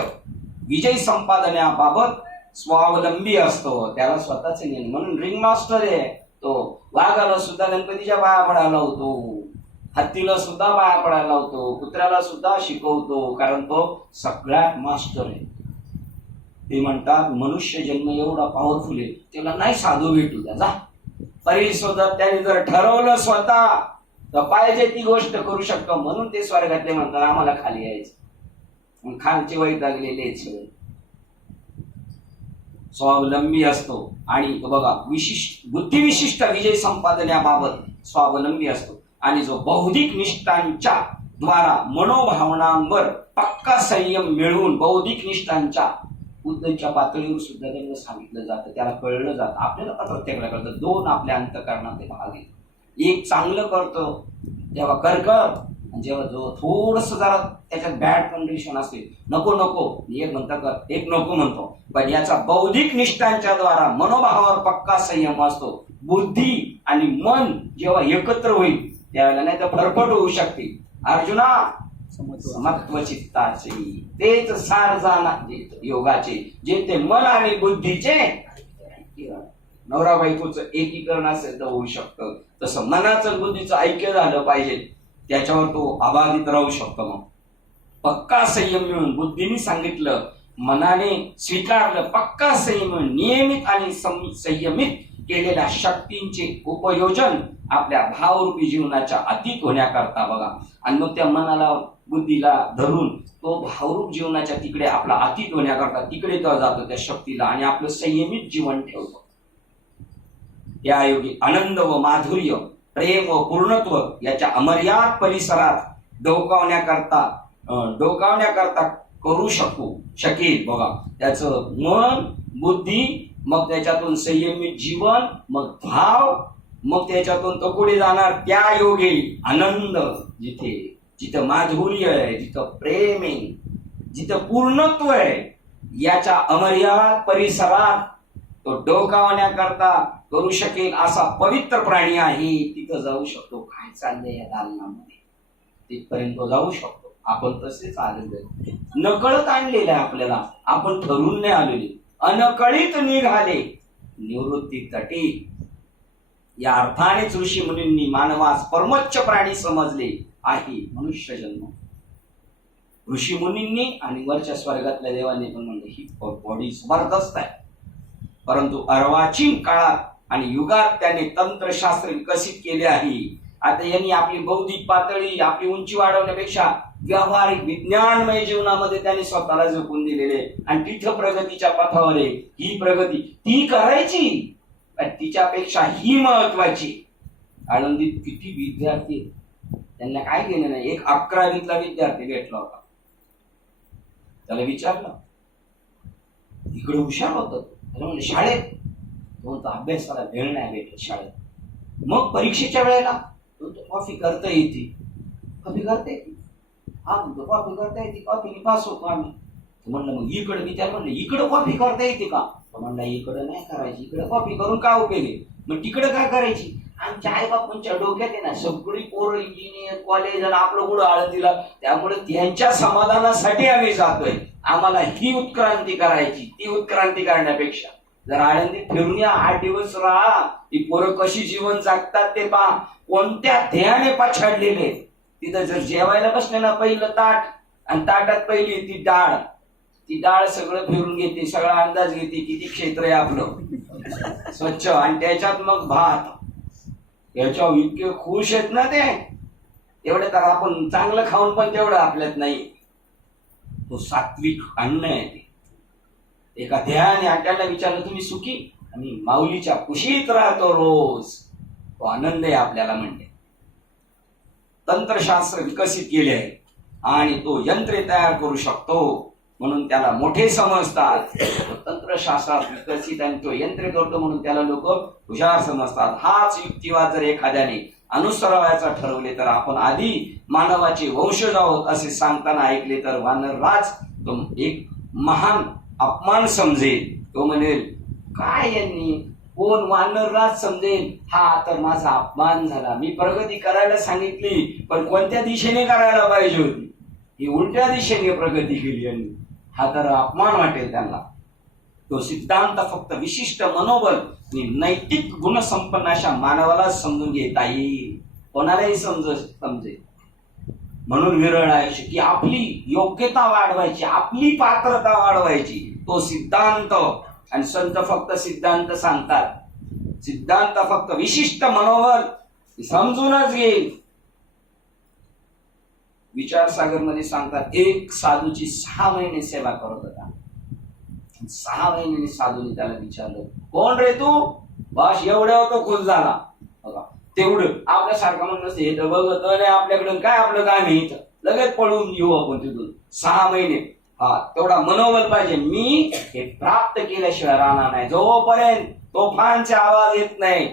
विजय संपादनाबाबत स्वावलंबी असतो. त्याला स्वतःचे नाही. म्हणून रिंग मास्टर आहे तो. वाघाला सुद्धा गणपतीच्या पाया पडायला लावतो, हत्तीला सुद्धा पाया पडायला लावतो, कुत्र्याला सुद्धा शिकवतो, कारण तो सगळ्यात मास्टर आहे. ते म्हणतात मनुष्य जन्म एवढा पॉवरफुल आहे, त्याला नाही साधू भेटू द्या जा. परिशोधक त्याने जर ठरवलं स्वतः तर पाहिजे ती गोष्ट करू शकतो. म्हणून ते स्वर्गातले म्हणतात आम्हाला खाली यायचं. खालचे वैतागलेले सगळे. स्वावलंबी असतो आणि तो बघा विशिष्ट बुद्धिविशिष्ट विजय संपादनाबाबत स्वावलंबी असतो आणि जो बौद्धिक निष्ठांच्या द्वारा मनोभावनांवर पक्का संयम मिळवून बौद्धिक निष्ठांच्या बुद्धीच्या पातळीवर सुद्धा त्यांना सांगितलं जातं, त्याला कळलं जातं. आपल्याला पण प्रत्येकाला कळतं. दोन आपल्या अंतःकरणात ते भाग आहेत. एक चांगलं करतो तेव्हा कर, जेव्हा जो थोडस जरा त्याच्यात बॅड कंडिशन असते नको एक म्हणता कर, एक नको म्हणतो. पण याचा बौद्धिक निष्ठांच्या द्वारा मनोभावावर पक्का संयम असतो. बुद्धी आणि मन जेव्हा एकत्र होईल त्यावेळेला नाही तर फरफट होऊ शकते. अर्जुना समत्व चित्ताचे तेच सार जाना योगाचे, जे ते मन आणि बुद्धीचे नवरा बायकोचं एकीकरण असेल तर होऊ शकतं. तसं मनाचं बुद्धीचं ऐक्य झालं पाहिजे, त्याच्यावर तो अबाधित राहू शकतो. मग पक्का संयम मिळून बुद्धीने सांगितलं, मनाने स्वीकारलं, पक्का संयम मिळून नियमित आणि संयमित केलेल्या शक्तींचे उपयोजन आपल्या भावरूपी जीवनाच्या अतीत होण्याकरता बघा. आणि मग त्या मनाला बुद्धीला धरून तो भावरूप जीवनाच्या तिकडे आपला अतीत होण्याकरता तिकडे तो जातो त्या शक्तीला आणि आपलं संयमित जीवन ठेवतो. यायोगी आनंद व माधुर्य, प्रेम व पूर्णत्व याच्या अमर्याद परिसरात डोकावण्याकरता करू शकेल बघा. त्याचं मन बुद्धी, मग त्याच्यातून संयमित जीवन, मग भाव, मग त्याच्यातून तो पुढे जाणार त्या योगी आनंद, जिथं माधुर्य आहे, जिथं प्रेम आहे, जिथं पूर्णत्व आहे, याच्या अमर्याद परिसरात तो डोकावण्याकरता करू शकेल असा पवित्र प्राणी आहे. तिथं जाऊ शकतो. काय चाललंय या दालनामध्ये तिथपर्यंत तो जाऊ शकतो. आपण तसेच आलेले, नकळत आणलेले आपल्याला, आपण ठरवून नाही आलेले, अनकळीत निघाले निवृत्ती तटी. या अर्थानेच ऋषी मुनींनी मानवास परमोच्च प्राणी समजले आहे. मनुष्य जन्म ऋषी मुनींनी आणि वरच्या स्वर्गातल्या देवांनी पण म्हणले ही बॉडी जबरदस्त आहे, परंतु अर्वाचीन काळात आणि युगात त्याने तंत्रशास्त्र विकसित केले आहे. आता यांनी आपली बौद्धिक पातळी, आपली उंची वाढवण्यापेक्षा व्यावहारिक विज्ञानमय जीवनामध्ये त्यांनी स्वतःला झोकून दिलेले आणि तिथं प्रगतीच्या पथावर आहे. ही प्रगती ती करायची, पण तिच्यापेक्षा ही महत्वाची. आळंदीत किती विद्यार्थी, त्यांना काय घेणं नाही. एक 11वीतला विद्यार्थी भेटला होता, त्याला विचारलं, इकडे हुशार होत, त्याला म्हणलं शाळेत, तो अभ्यासाला वेळ नाही भेटत शाळेत. मग परीक्षेच्या वेळेला तो कॉफी करता येते, कॉफी करता येते, हा म्हणतो कॉफी करता येते, कॉफीने पास होतो आम्ही. म्हणलं मग इकडे, मी त्याला म्हणलं इकडं कॉफी करता येते का? तो म्हणला इकडं नाही करायची, इकडे कॉफी करून काय उपयोग आहे, मग तिकडे काय करायची? आमच्या आईबापांच्या डोक्यात आहे ना सगळी पोरं इंजिनियर कॉलेज आणि आपलं कुठं आळंदीला, त्यामुळे त्यांच्या समाधानासाठी आम्ही जातोय. आम्हाला ही उत्क्रांती करायची, ती उत्क्रांती करण्यापेक्षा जर आळंदीत फिरून या, 8 दिवस राहा, ती पोरं कशी जीवन जगतात ते पहा, कोणत्या ध्येयाने पछाडलेले. तिथं जर जेवायला बसले ना, पहिलं ताट आणि ताटात पहिली ती डाळ, ती डाळ सगळं फिरून घेते, सगळा अंदाज घेते किती क्षेत्र आहे आपलं स्वच्छ, आणि त्याच्यात मग भात. याच्यावर इतके खुश आहेत ना ते, एवढे तर आपण चांगलं खाऊन पण तेवढं आपल्यात नाही. तो सात्विक अन्न आहे ते. एका ध्याने आट्याला विचारलं तुम्ही सुखी, आणि माऊलीच्या कुशीत राहतो रोज, तो आनंद आहे आपल्याला. म्हणते तंत्रशास्त्र विकसित केले आहे आणि तो यंत्रे तयार करू शकतो म्हणून त्याला मोठे समजतात. तंत्रशास्त्रात विकसित आणि तो यंत्रे करतो म्हणून त्याला लोक हुशार समजतात. हाच युक्तिवाद जर एखाद्याने अनुसरावायचा ठरवले तर आपण आधी मानवाचे वंशज आहोत असे सांगताना ऐकले तर वानरराज तो एक महान अपमान समजेल. तो म्हणेल काय यांनी, कोण वानरराज समजेल, हा तर माझा अपमान झाला. मी प्रगती करायला सांगितली पण कोणत्या दिशेने करायला पाहिजे होती, ही उलट्या दिशेने प्रगती केली यांनी, हा तर अपमान वाटेल त्यांना. तो सिद्धांत फक्त विशिष्ट मनोबल आणि नैतिक गुणसंपन्न अशा मानवाला समजून घेता येईल, कोणालाही समजेल. म्हणून विरळ आयुष्य की आपली योग्यता वाढवायची, आपली पात्रता वाढवायची, तो सिद्धांत. आणि संत फक्त सिद्धांत सांगतात, सिद्धांत फक्त विशिष्ट मनोबल समजूनच घेईल. विचारसागर मध्ये सांगतात एक साधूची 6 महिने सेवा करत होता. 6 महिन्यांनी साधूने त्याला विचारलं कोण रे तू, बस एवढं होतं खुश झाला. बघा तेवढं आपल्यासारखं म्हणणं हे तर बघत नाही आपल्याकडून काय, आपलं काम आहे इथं, लगेच पळून येऊ आपण तिथून. 6 महिने, हा तेवढा मनोबल पाहिजे. मी हे प्राप्त केल्याशिवाय राहणार नाही, जोपर्यंत तोफांचे आवाज येत नाही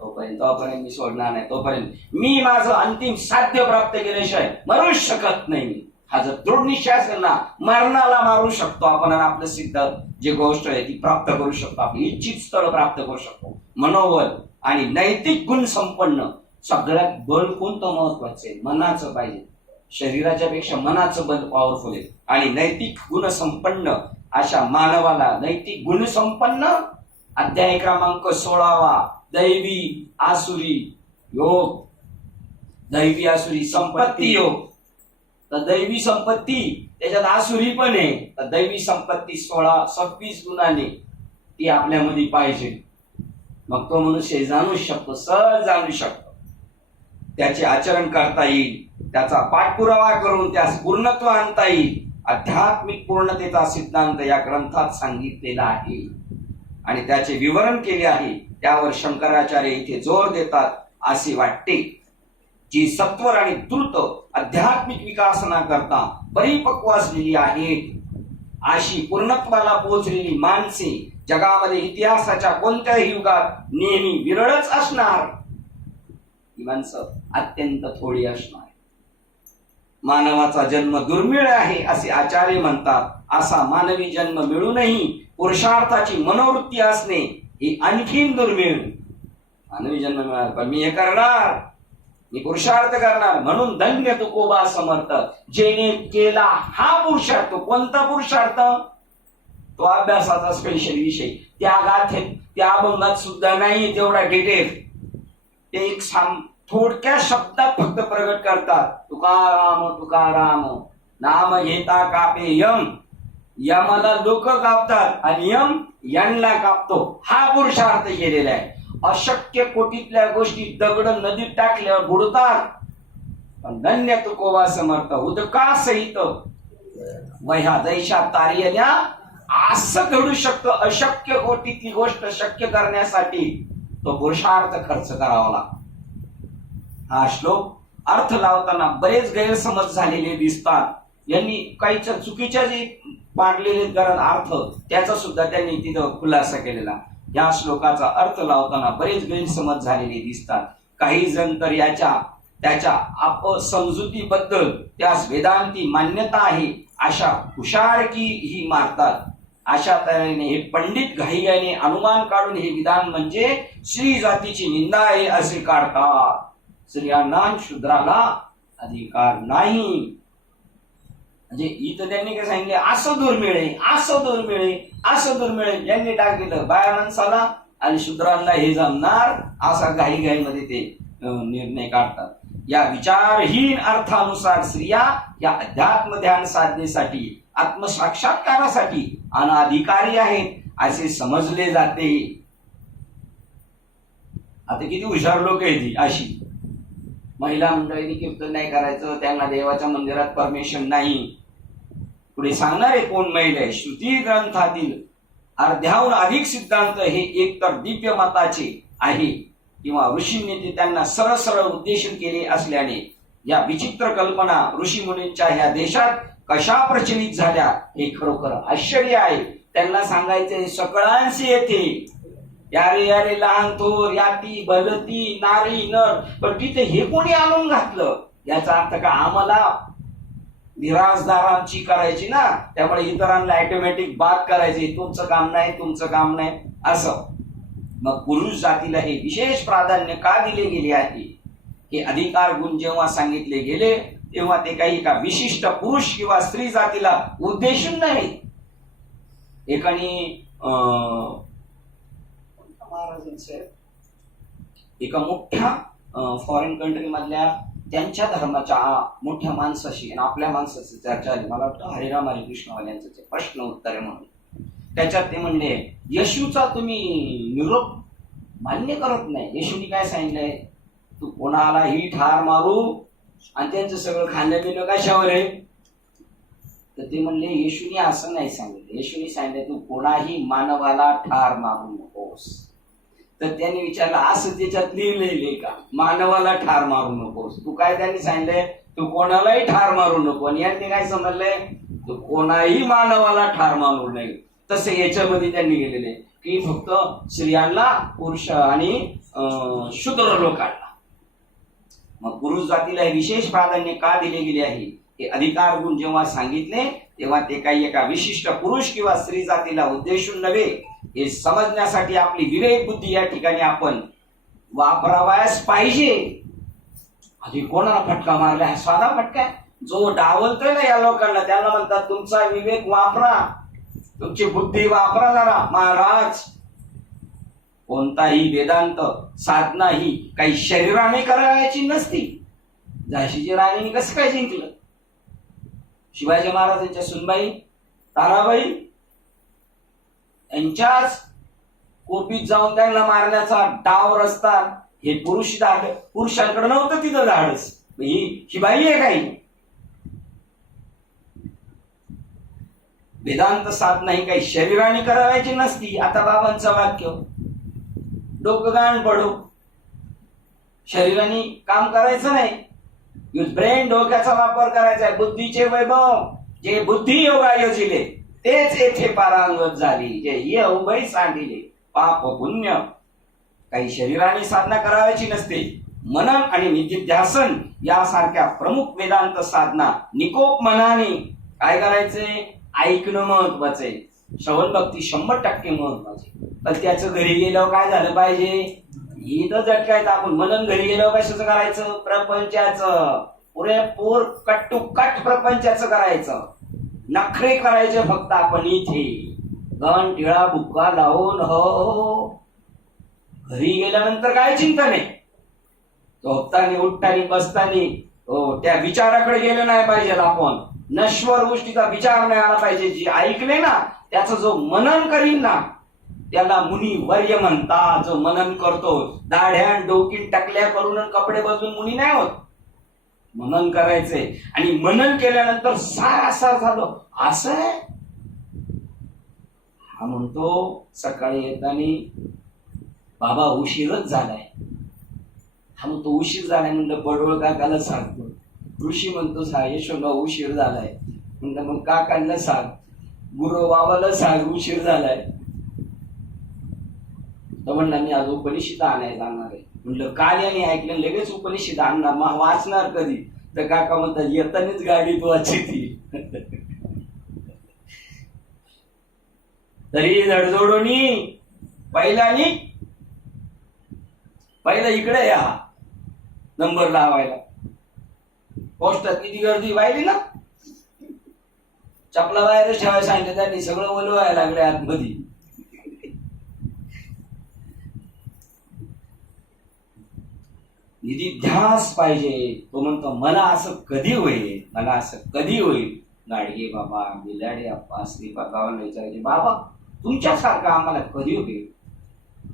तोपर्यंत मी सोडणार नाही, तोपर्यंत मी माझं अंतिम साध्य प्राप्त केल्याशिवाय मरूच शकत नाही. हा जर दृढ निश्चय असेल ना, मरणाला मारू शकतो आपण आणि आपलं सिद्ध जे गोष्ट आहे ती प्राप्त करू शकतो, आपली इच्छित स्थळ प्राप्त करू शकतो. मनोबल आणि नैतिक गुण संपन्न. सगळ्यात बळ कोणतं महत्वाचं आहे, मनाचं पाहिजे. शरीराच्या पेक्षा मनाचं बल पॉवरफुल आहे. आणि नैतिक गुण संपन्न अशा मानवाला, नैतिक गुण संपन्न अध्याय क्रमांक 16 दैवी आसुरी योग, दैवी आसुरी संपत्ती योग. तर दैवी संपत्ती त्याच्यात आसुरी पण आहे, तर दैवी संपत्ती 26 गुणाने ती आपल्यामध्ये पाहिजे. मग तो मनुष्य जाणू शकतो, सहज जाणू शकतो, त्याचे आचरण करता येईल, त्याचा पाठपुरावा करून त्यास पूर्णत्व आणता येईल. आध्यात्मिक पूर्णतेचा सिद्धांत या ग्रंथात सांगितलेला आहे आणि त्याचे विवरण केले आहे. त्यावर शंकराचार्य इथे जोर देतात असे वाटते. जी सत्वर आणि द्रुत आध्यात्मिक विकासना करता परिपक्व असलेली आहेत, अशी पूर्णत्वाला पोहोचलेली माणसे जगामध्ये इतिहासाच्या कोणत्याही युगात नेहमी विरळच असणार. ही माणसं अत्यंत थोडी असणार. मानवाचा जन्म दुर्मिळ आहे असे आचार्य म्हणतात. असा मानवी जन्म मिळूनही पुरुषार्थाची मनोवृत्ती असणे ही आणखीन दुर्मिळ. मानवी जन्म मिळाला पण मी हे करणार, मी पुरुषार्थ करणार. म्हणून धन्य तुकोबा समर्थ जेने केला हा पुरुषार्थ. कोणता पुरुषार्थ, तो अभ्यासाचा स्पेशल विषय. त्या गाथेत त्या अभंगात सुद्धा नाही तेवढा डिटेल. ते एक थोडक्या शब्दात फक्त प्रगट करतात. तुकाराम तुकाराम नाम घेता कापे यम, यमाला लोक कापतात आणि यम यांना कापतो. हा पुरुषार्थ केलेला आहे. अशक्य कोटीतल्या गोष्टी दगड नदीत टाकल्यावर बुडतात, पण धन्य तुकोबा समर्थ उदका सहित वह्या दैशात तार्यल्या. असं घडू शकतं. अशक्य कोटीतली गोष्ट शक्य करण्यासाठी तो पुरुषार्थ खर्च करावा लागतो. हा श्लोक अर्थ लावताना बरेच गैरसमज झालेले दिसतात. यांनी काही चुकीच्या जे पाडलेले अर्थ त्याचा सुद्धा त्यांनी तिथं खुलासा केलेला. या श्लोकाचा अर्थ लावताना बरेच गैरसमज झालेले दिसतात. काही जण तर त्याच्या अपसमजुतीबद्दल त्यास वेदांती मान्यता आहे अशा हुशारकी ही मारतात. अशा तऱ्हेने हे पंडित घाईघाईने अनुमान काढून हे विधान म्हणजे स्त्री जातीची निंदा आहे असे काढतात. स्त्रियांना शूद्राला अधिकार नाही. म्हणजे इथं त्यांनी काय सांगितले, असं दुर्मिळ आहे, असं दुर्मिळ आहे, असं दुर्मिळ आहे. यांनी टाकलेलं बाया माणसाला आणि शूद्रांना हे जमणार असा घाईघाईमध्ये ते निर्णय काढतात. या विचारहीन अर्थानुसार स्त्रिया या अध्यात्म ध्यान साधनेसाठी आत्मसाक्षात्कारासाठी अनाधिकारी आहेत असे समजले जाते. आता किती हुशार लोक आहेत ती अशी. महिला मंडळींनी कीर्तन नाही करायचं, त्यांना देवाच्या मंदिरात परमिशन नाही. पुढे सांगणारे कोण महिला? श्रुती ग्रंथातील अर्ध्याहून अधिक सिद्धांत हे एकतर दिव्य मताचे आहे किंवा ऋषींनी ते त्यांना सरळ सरळ उद्देशित केले असल्याने या विचित्र कल्पना ऋषी मुनींच्या ह्या देशात कशा प्रचलित झाल्या हे खरोखर आश्चर्य आहे. त्यांना सांगायचे सकळांशी येथे यारे यारे लहान थोर याती बलती नारी नर, पण तिथे हे कोणी आणून घातलं? याचा अर्थ का आम्हाला निराशदारांची करायची ना, त्यामुळे इतरांना ऑटोमॅटिक बाद करायची, तुमचं काम नाही, तुमचं काम नाही असं. मग पुरुष जातीला हे विशेष प्राधान्य का दिले गेले आहे? हे अधिकार गुण जेव्हा सांगितले गेले तेव्हा ते काही एका विशिष्ट पुरुष किंवा स्त्री जातीला उद्देशून नाही. एका मोठ्या फॉरेन कंट्री मधल्या त्यांच्या धर्माच्या मोठ्या माणसाशी आणि आपल्या माणसाची चर्चा झाली. मला वाटतं हरिराम हरिकृष्णवाल्यांचं ते प्रश्न उत्तरे म्हणून त्याच्यात ते म्हणले, येशूचा तुम्ही निरोप मान्य करत नाही. येशूनी काय सांगितलंय? तू कोणालाही ठार मारू, आणि त्यांचं सगळं खाणं पिणं कशावर आहे? तर ते म्हणले येशूनी असं नाही सांगितलं. येशूनी सांगितलं तू कोणाही मानवाला ठार मारू नकोस. तर त्यांनी विचारलं असं त्याच्यात लिहिलेले का मानवाला ठार मारू नकोस? तू काय त्यांनी सांगितलंय तू कोणालाही ठार मारू नको, आणि यांनी काय समजलंय तू कोणाही मानवाला ठार मारू नये. तसं याच्यामध्ये त्यांनी गेलेले की फक्त स्त्रियांना पुरुष आणि शूद्र लोकांना. मग पुरुष जातीला हे विशेष प्राधान्य का दिले गेले आहे? हे अधिकार गुण जेव्हा सांगितले तेव्हा ते काही एका विशिष्ट पुरुष किंवा स्त्री जातीला उद्देशून नव्हे हे समजण्यासाठी आपली विवेक बुद्धी या ठिकाणी आपण वापरावयास पाहिजे. आधी कोणाला फटका मारला? हा साधा फटका. जो डावलतोय ना या लोकांना त्यांना म्हणतात तुमचा विवेक वापरा, तुमची बुद्धी वापरा जरा. महाराज, कोणताही वेदांत साधना ही काही शरीराने करायची नसती. झाशीची राणीने कसं काय जिंकलं? शिवाजी महाराजांच्या सुनबाई ताराबाई यांच्याच कोपीत जाऊन त्यांना मारण्याचा डाव रस्ता हे पुरुषांकडे नव्हतं तिथं धाडस. ही बाई आहे काही. वेदांत साधना ही काही शरीराने करायची नसती. आता बाबांचं वाक्य डोकं गाण पडो, शरीराने काम करायचं नाही. युज ब्रेन, डोक्याचा वापर करायचा आहे. बुद्धीचे वैभव जे बुद्धी योगा योजिले तेच येथे पारांगत झाली. जे ये उभय सांडिले पाप पुण्य. काही शरीराने साधना करायची नसते. मनन आणि निधिध्यासन यासारख्या प्रमुख वेदांत साधना निकोप मनाने काय करायचे? ऐकणं महत्वाचं आहे. श्रवण भक्ती 100% महत्वाचे. पण त्याचं घरी गेल्यावर काय झालं पाहिजे? इथं झटकायचं. आपण मनन घरी गेल्यावर कशाचं करायचं? प्रपंचाचं पुरेपूर कट्टुकट प्रपंचाचं करायचं. नखरे करायचे फक्त आपण इथे गण टिळा बुक्का लावून. हो, घरी गेल्यानंतर काय चिंता नाही. झोपतानी उठतानी बसतानी त्या विचाराकडे गेलं नाही पाहिजे. आपण नश्वर गोष्टीचा विचार नाही आला पाहिजे. जी ऐकले ना त्याचं जो मनन करीन ना त्याला मुनी वर्य म्हणतात. जो मनन करतो दाढ्या डोकीन टकल्या करून कपडे बदलून मुनी नाही होत. मनन करायचंय आणि मनन केल्यानंतर सार झालं असं आहे. हा म्हणतो सकाळी येताना बाबा उशीरच झालाय. हा म्हणतो उशीर झालाय म्हणलं बडवळ काकाला सांगतो. ऋषी म्हणतो यशोदा उशीर झालाय म्हणलं मग काकांना सांग, गुरु बाबाला सांग उशीर झालाय. तर म्हणला मी आज उपनिषद आणायला जाणार आहे. म्हणलं काल याने ऐकलं लगेच उपनिषद आणणार मग वाचणार कधी? तर काका म्हणतात येतानीच गाडीत वाची ती. तरी धडजोडोनी पहिलं इकडे या नंबर लावायला. पोस्टात किती गर्दी पाहिली ना. चपला बाहेरच ठेवायला सांगितलं त्यांनी, सगळं ओलवायला लागले आतमध्ये. निधिध्यास पाहिजे. तो म्हणतो मला असं कधी होईल, मला असं कधी होईल. गाडगे बाबा, बिलाडे अप्पा, श्रीपाद बाबांना विचारायचे, बाबा तुमच्यासारखं आम्हाला कधी होईल.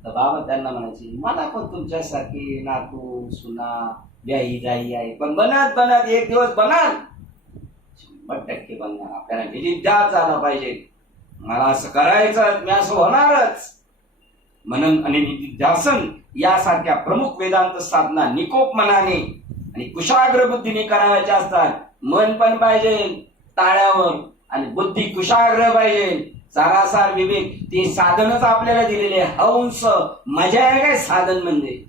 तर बाबा त्यांना म्हणायचे, मला पण तुमच्यासारखी नातू सुना व्याही जाई आहे, पण बनत एक दिवस बनाल, 100% बनणार. आपल्याला निधिध्यास झाला पाहिजे. मला असं करायचं, मी असं होणारच. मनन आणि निधिध्यासन यासारख्या प्रमुख वेदांत साधना निकोप मनाने आणि कुशाग्र बुद्धीने करायच्या असतात. मन पण पाहिजे ताळ्यावर आणि बुद्धी कुशाग्र पाहिजे, सारासार विवेक. ते साधनच आपल्याला दिलेले. हंस मजा आहे काय साधन म्हणजे.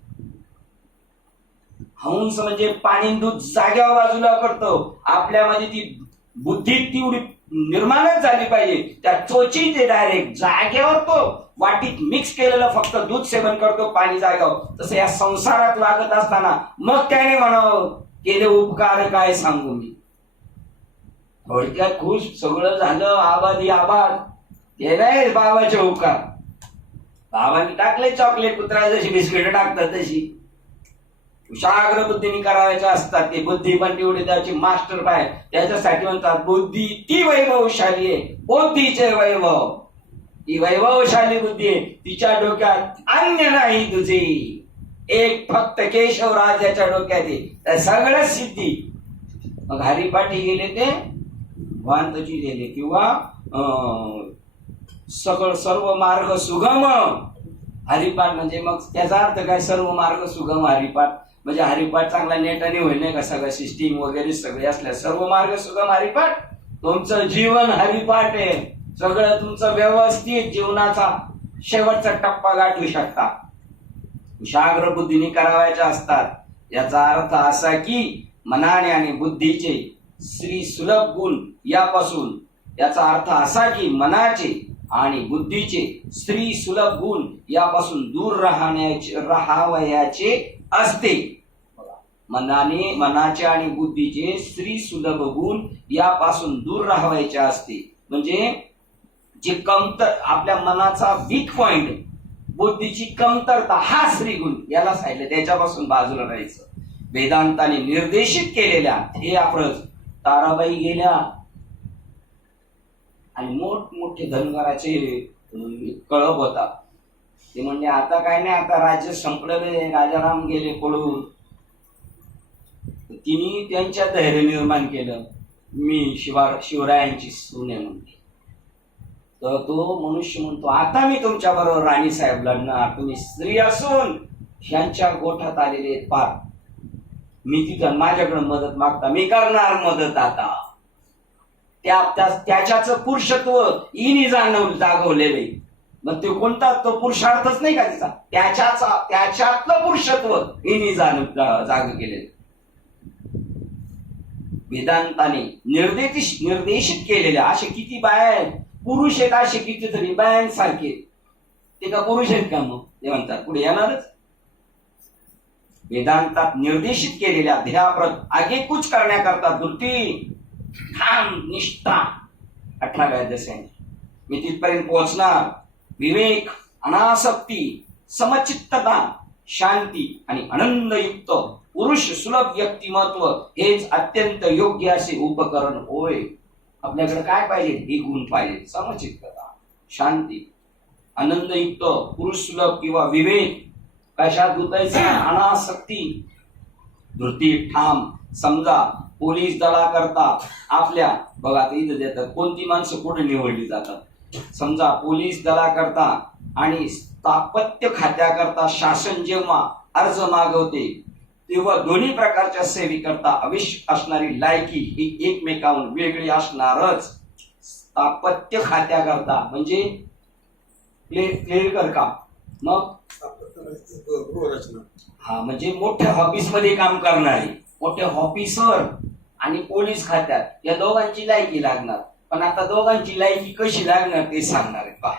हंस म्हणजे पाणी दूध जाग्यावर बाजूला करतो. आपल्यामध्ये ती बुद्धी तेवढी निर्माणच झाली पाहिजे. त्या चोची ते डायरेक्ट जागेवर तो वाटीत मिक्स केलेलं फक्त दूध सेवन करतो, पाणी जाग्यावर. तसं या संसारात वागत असताना मग त्याने म्हणावं केले उपकार काय सांगू मी. थोडक्यात खुश सगळं झालं, आबादी आबाद. केलाय बाबाचे उपकार. बाबांनी टाकले चॉकलेट, कुत्रा जशी बिस्किट टाकतात तशी. कुशाग्र बुद्धीने करायच्या असतात. ते बुद्धी पण तेवढी त्याची मास्टर पाय. त्याच्यासाठी म्हणतात बुद्धी ती वैभवशाली आहे. बुद्धीचे वैभव, ती वैभवशाली बुद्धी आहे. तिच्या डोक्यात अन्य नाही तुझे, एक फक्त केशवराज याच्या डोक्यात आहे. त्या सगळ्या सिद्धी. मग हरिपाठी गेले ते वांतची गेले किंवा सर्व मार्ग सुगम हरिपाठ. म्हणजे मग त्याचा अर्थ काय, सर्व मार्ग सुगम हरिपाठ. म्हणजे हरिपाठ चांगला नेटाने होईल नाही का, सगळं सिस्टीम वगैरे सगळे असल्या सर्व मार्ग सुगम हरिपाठ. तुमचं जीवन हरिपाठ आहे. सगळं तुमचं व्यवस्थित जीवनाचा शेवटचा टप्पा गाठू शकता. कुशाग्र बुद्धीने करावायच्या असतात. याचा अर्थ असा की मनाने आणि बुद्धीचे श्री सुलभ गुण यापासून, याचा अर्थ असा की मनाचे आणि बुद्धीचे स्त्री सुलभ गुण यापासून दूर राहावयाचे असते. मनाचे आणि बुद्धीचे स्त्री सुलभ गुण यापासून दूर राहावायचे असते. म्हणजे जे कमतर, आपल्या मनाचा वीक पॉइंट, बुद्धीची कमतरता, हा स्त्री गुण याला सांगितलं, त्याच्यापासून बाजूला राहायचं. वेदांताने निर्देशित केलेल्या हे आपण ताराबाई गेल्या आणि मोठमोठे धनगराचे कळप होता. ते म्हणजे आता काय नाही, आता राज्य संपलेले, राजाराम गेले पळून. तिने त्यांच्या धैर्य निर्माण केलं, मी शिवरायांची सून आहे म्हणते. तर तो मनुष्य म्हणतो आता मी तुमच्या बरोबर राणीसाहेब लढणार. तुम्ही स्त्री असून ह्यांच्या गोठ्यात आलेले पार, मी तिथं माझ्याकडे मदत मागता, मी करणार मदत. आता त्याच्याच पुरुषत्व इनी जागवलेले. मग ते कोणता, तो पुरुषार्थच नाही का तिचा, त्याच्यातलं पुरुषत्व इनी जाग केलेलं. वेदांताने निर्देशित केलेल्या असे किती बाया आहेत, पुरुष आहेत असे कितीतरी बायांसारखे. ते का पुरुष आहेत का मग, ते म्हणतात पुढे येणारच. वेदांतात निर्देशित केलेल्या ध्येयाप्रत आगेकूच करण्याकरता वृत्ती, ठाम, निष्ठा 18व्या अध्यायात मी तिथपर्यंत पोहोचणार. विवेक, अनासक्ती, समचित्तता, शांती आणि आनंदयुक्त पुरुष सुलभ व्यक्तिमत्व हेच अत्यंत योग्य असे उपकरण होय. आपल्याकडे काय पाहिजे, हे गुण पाहिजे. समचित्तता, शांती, आनंदयुक्त पुरुष सुलभ किंवा विवेक. कशात गुंतायचं, अनासक्ती, वृत्ती ठाम. समजा पोलीस दलाकरता आपल्या, बघा इथं देतात कोणती माणसं कुठे निवडली जातात. समजा पोलीस दलाकरता आणि स्थापत्य खात्याकरता शासन जेव्हा अर्ज मागवते तेव्हा दोन्ही प्रकारच्या सेवेकरता आवश्यक असणारी लायकी ही एकमेकांहून वेगळी असणारच. स्थापत्य खात्याकरता म्हणजे क्लेरिकल काम, मग हा म्हणजे मोठ्या ऑफिस मध्ये काम करणारे मोठे ऑफिसर आणि पोलीस खात्यात या दोघांची लायकी लागणार. पण आता दोघांची लायकी कशी लागणार ते सांगणार आहे. पहा,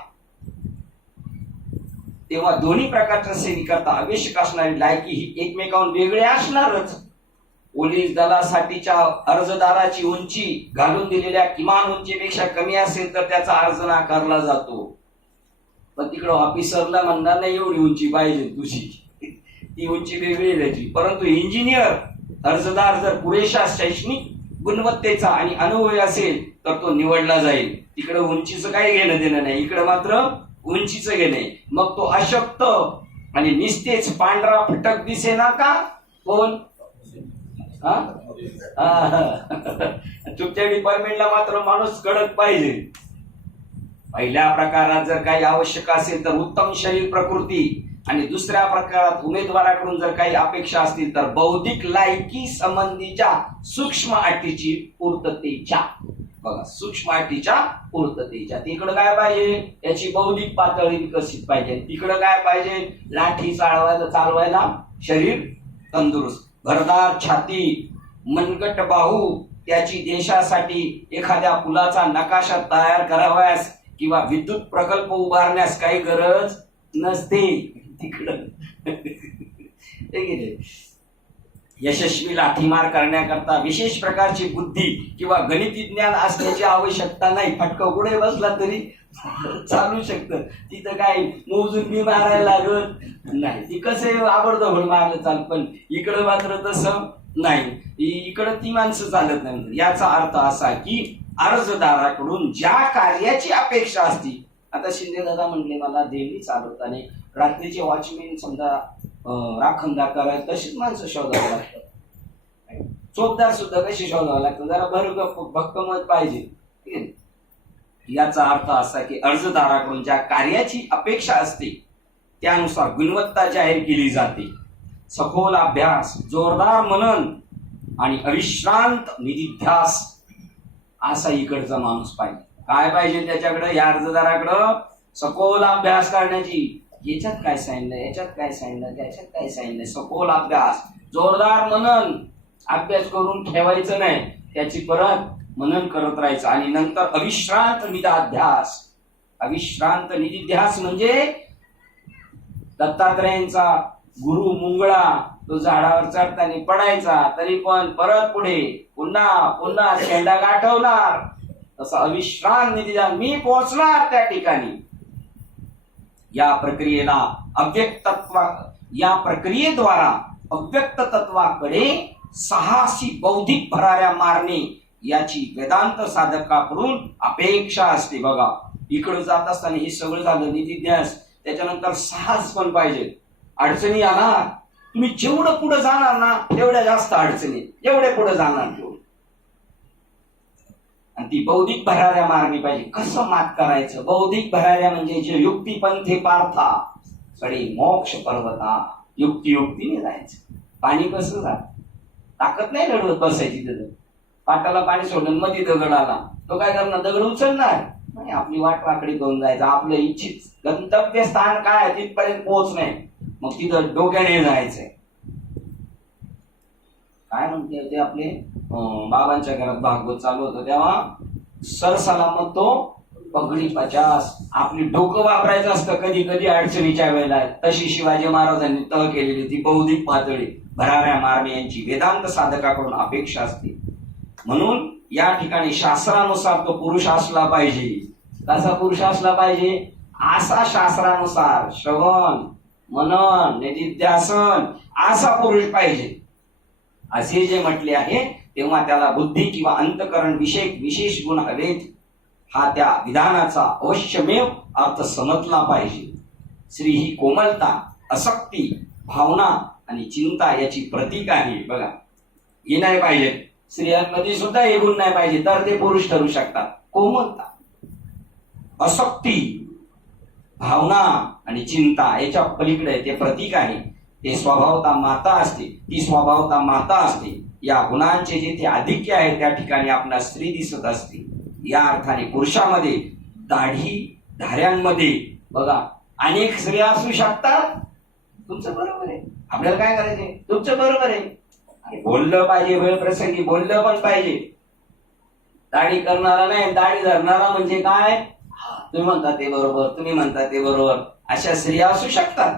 तेव्हा दोन्ही प्रकारच्या सेवेकरता आवश्यक असणारी लायकी ही एकमेकांहून वेगळी असणारच. पोलीस दलासाठीच्या अर्जदाराची उंची घालून दिलेल्या किमान उंचीपेक्षा कमी असेल तर त्याचा अर्ज नाकारला जातो. पण तिकडे ऑफिसरला म्हणणार नाही एवढी उंची पाहिजे तुझी, ती उंची वेगळी आहे त्याची. परंतु इंजिनियर अर्जदार जर पुरेशा शैक्षणिक गुणवत्तेचा आणि अनुभवी असेल तर तो निवडला जाईल. तिकडे उंचीचं काही घेणं देणं नाही, इकडे मात्र उंचीचं घेणे. मग तो अशक्त आणि निस्तेज पांढरा फटक दिसेना का कोण? तुमच्या डिपार्टमेंटला मात्र माणूस कडक पाहिजे. पहिल्या प्रकारात जर काही आवश्यक असेल तर उत्तम शरीर प्रकृती आणि दुसऱ्या प्रकारात उमेदवाराकडून जर काही अपेक्षा असतील तर बौद्धिक लायकी संबंधीच्या सूक्ष्म अटीची पूर्ततेच्या. बघा, सूक्ष्म अटीच्या पूर्ततेच्या. तिकडं काय पाहिजे? याची बौद्धिक पातळी विकसित पाहिजे. तिकडं काय पाहिजे? लाठी चालवायला शरीर तंदुरुस्त, भरदार छाती, मनगट बाहू, त्याची देशासाठी एखाद्या पुलाचा नकाशा तयार करावयास किंवा विद्युत प्रकल्प उभारण्यास काही गरज नसते. तिकडं यशस्वी लाठीमार करण्याकरता विशेष प्रकारची बुद्धी किंवा गणिती ज्ञान असण्याची आवश्यकता नाही. फटका कुठे बसला तरी चालू शकतं. तिथं काय मोजून बी मारायला लागत नाही. ती कसं आवडतं मारलं चाल. पण इकडं मात्र तसं नाही, इकडं ती माणसं चालत नाही. याचा अर्थ असा की अर्जदाराकडून ज्या कार्याची अपेक्षा असती. आता शिंदे दादा म्हणले मला देवी चालवताना रात्रीचे वॉचमॅन समजा राखणदार करायला तशीच माणसं शोधावं लागतात. चोपदार सुद्धा कशी शोधावं लागतं? जरा भक्कमत पाहिजे. याचा अर्थ असा की अर्जदाराकडून ज्या कार्याची अपेक्षा असते त्यानुसार गुणवत्ता जाहीर केली जाते. सखोल अभ्यास, जोरदार मनन आणि अविश्रांत निधिध्यास असा इकडचा माणूस पाहिजे. काय पाहिजे त्याच्याकडे? या अर्जदाराकडं सखोल अभ्यास करण्याची. याच्यात काय सांगितलं, याच्यात काय सांगितलं, त्याच्यात काय सांगितलं. सखोल अभ्यास, जोरदार मनन. अभ्यास करून ठेवायचं नाही, त्याची परत मनन करत राहायचं. आणि नंतर अविश्रांत निधाध्यास. अविश्रांत निधिध्यास म्हणजे दत्तात्रयांचा गुरु मुंगळा, तो झाडावर चढताना पडायचा तरी पण परत पुढे पुन्हा पुन्हा शेंडा गाठवणार. तसा अविश्रांत निधिध्यास, मी पोहोचणार त्या ठिकाणी. या प्रक्रियेद्वारा अव्यक्त तत्वाकडे साहसी बौद्धिक भराऱ्या मारणे याची वेदांत साधकाकडून अपेक्षा असते. बघा, इकडे जात असताना हे सगळं झालं निधिध्यास, त्याच्यानंतर साहस पण पाहिजे. अडचणी येणार, तुम्ही जेवढं पुढे जाणार ना तेवढ्या जास्त अडचणी, एवढे पुढे जाणार तेवढे. आणि ती बौद्धिक भराऱ्या मारणी पाहिजे. कसं मात करायचं? बौद्धिक भराऱ्या म्हणजे जे युक्तिपंथे पार्था कडे मोक्ष पर्वता. युक्तिने जायचं. पाणी कसं जात? ताकद नाही लढवत बसायची. तिथं पाटाला पाणी सोडलं मध्ये दगड आला, तो काय करणार? दगड उचलणार नाही, आपली वाट वाकडी करून जायचं. आपलं इच्छित गंतव्य स्थान काय आहे तिथपर्यंत पोहोचणे, मग तिथं डोक्याने जायचंय. काय म्हणते होते आपले बाबांच्या घरात भागवत चालू होतं तेव्हा सरसलामत तो पगडी 50. आपली डोकं वापरायचं असतं कधी कधी अडचणीच्या वेळेला. तशी शिवाजी महाराजांनी तह केलेली ती बौद्धिक पातळी भराऱ्या मारणे यांची वेदांत साधकाकडून अपेक्षा असते. म्हणून या ठिकाणी शास्त्रानुसार तो पुरुष असला पाहिजे. कसा पुरुष असला पाहिजे? असा शास्त्रानुसार श्रवण मनन निधिध्यासन असा पुरुष पाहिजे. असे जे म्हटले आहे तेव्हा त्याला बुद्धी किंवा अंतकरण विशेष गुण हवेत. हा त्या विधानाचा अवश्यमेव अर्थ समजला पाहिजे. श्री ही कोमलता, आसक्ती, भावना आणि चिंता याची प्रतीक आहे. बघा, हे नाही पाहिजे. स्त्रियांमध्ये सुद्धा हे गुण नाही पाहिजे तर ते पुरुष ठरू शकतात. कोमलता, आसक्ती, भावना आणि चिंता याच्या पलीकडे ते प्रतीक आहे. ते स्वभावता माता असते, ती स्वभावता माता असते. या गुणांचे जेथे आधिक्य आहे त्या ठिकाणी आपला स्त्री दिसत असते. या अर्थाने पुरुषामध्ये दाढी धाऱ्यांमध्ये बघा अनेक स्त्रिया असू शकतात. तुमचं बरोबर आहे, आपल्याला काय करायचंय? तुमचं बरोबर आहे. बोललं पाहिजे, वेळ प्रसंगी बोललं पण पाहिजे. दाढी करणारा नाही, दाढी धरणारा म्हणजे काय? तुम्ही म्हणता ते बरोबर, तुम्ही म्हणता ते बरोबर. अशा स्त्रिया असू शकतात.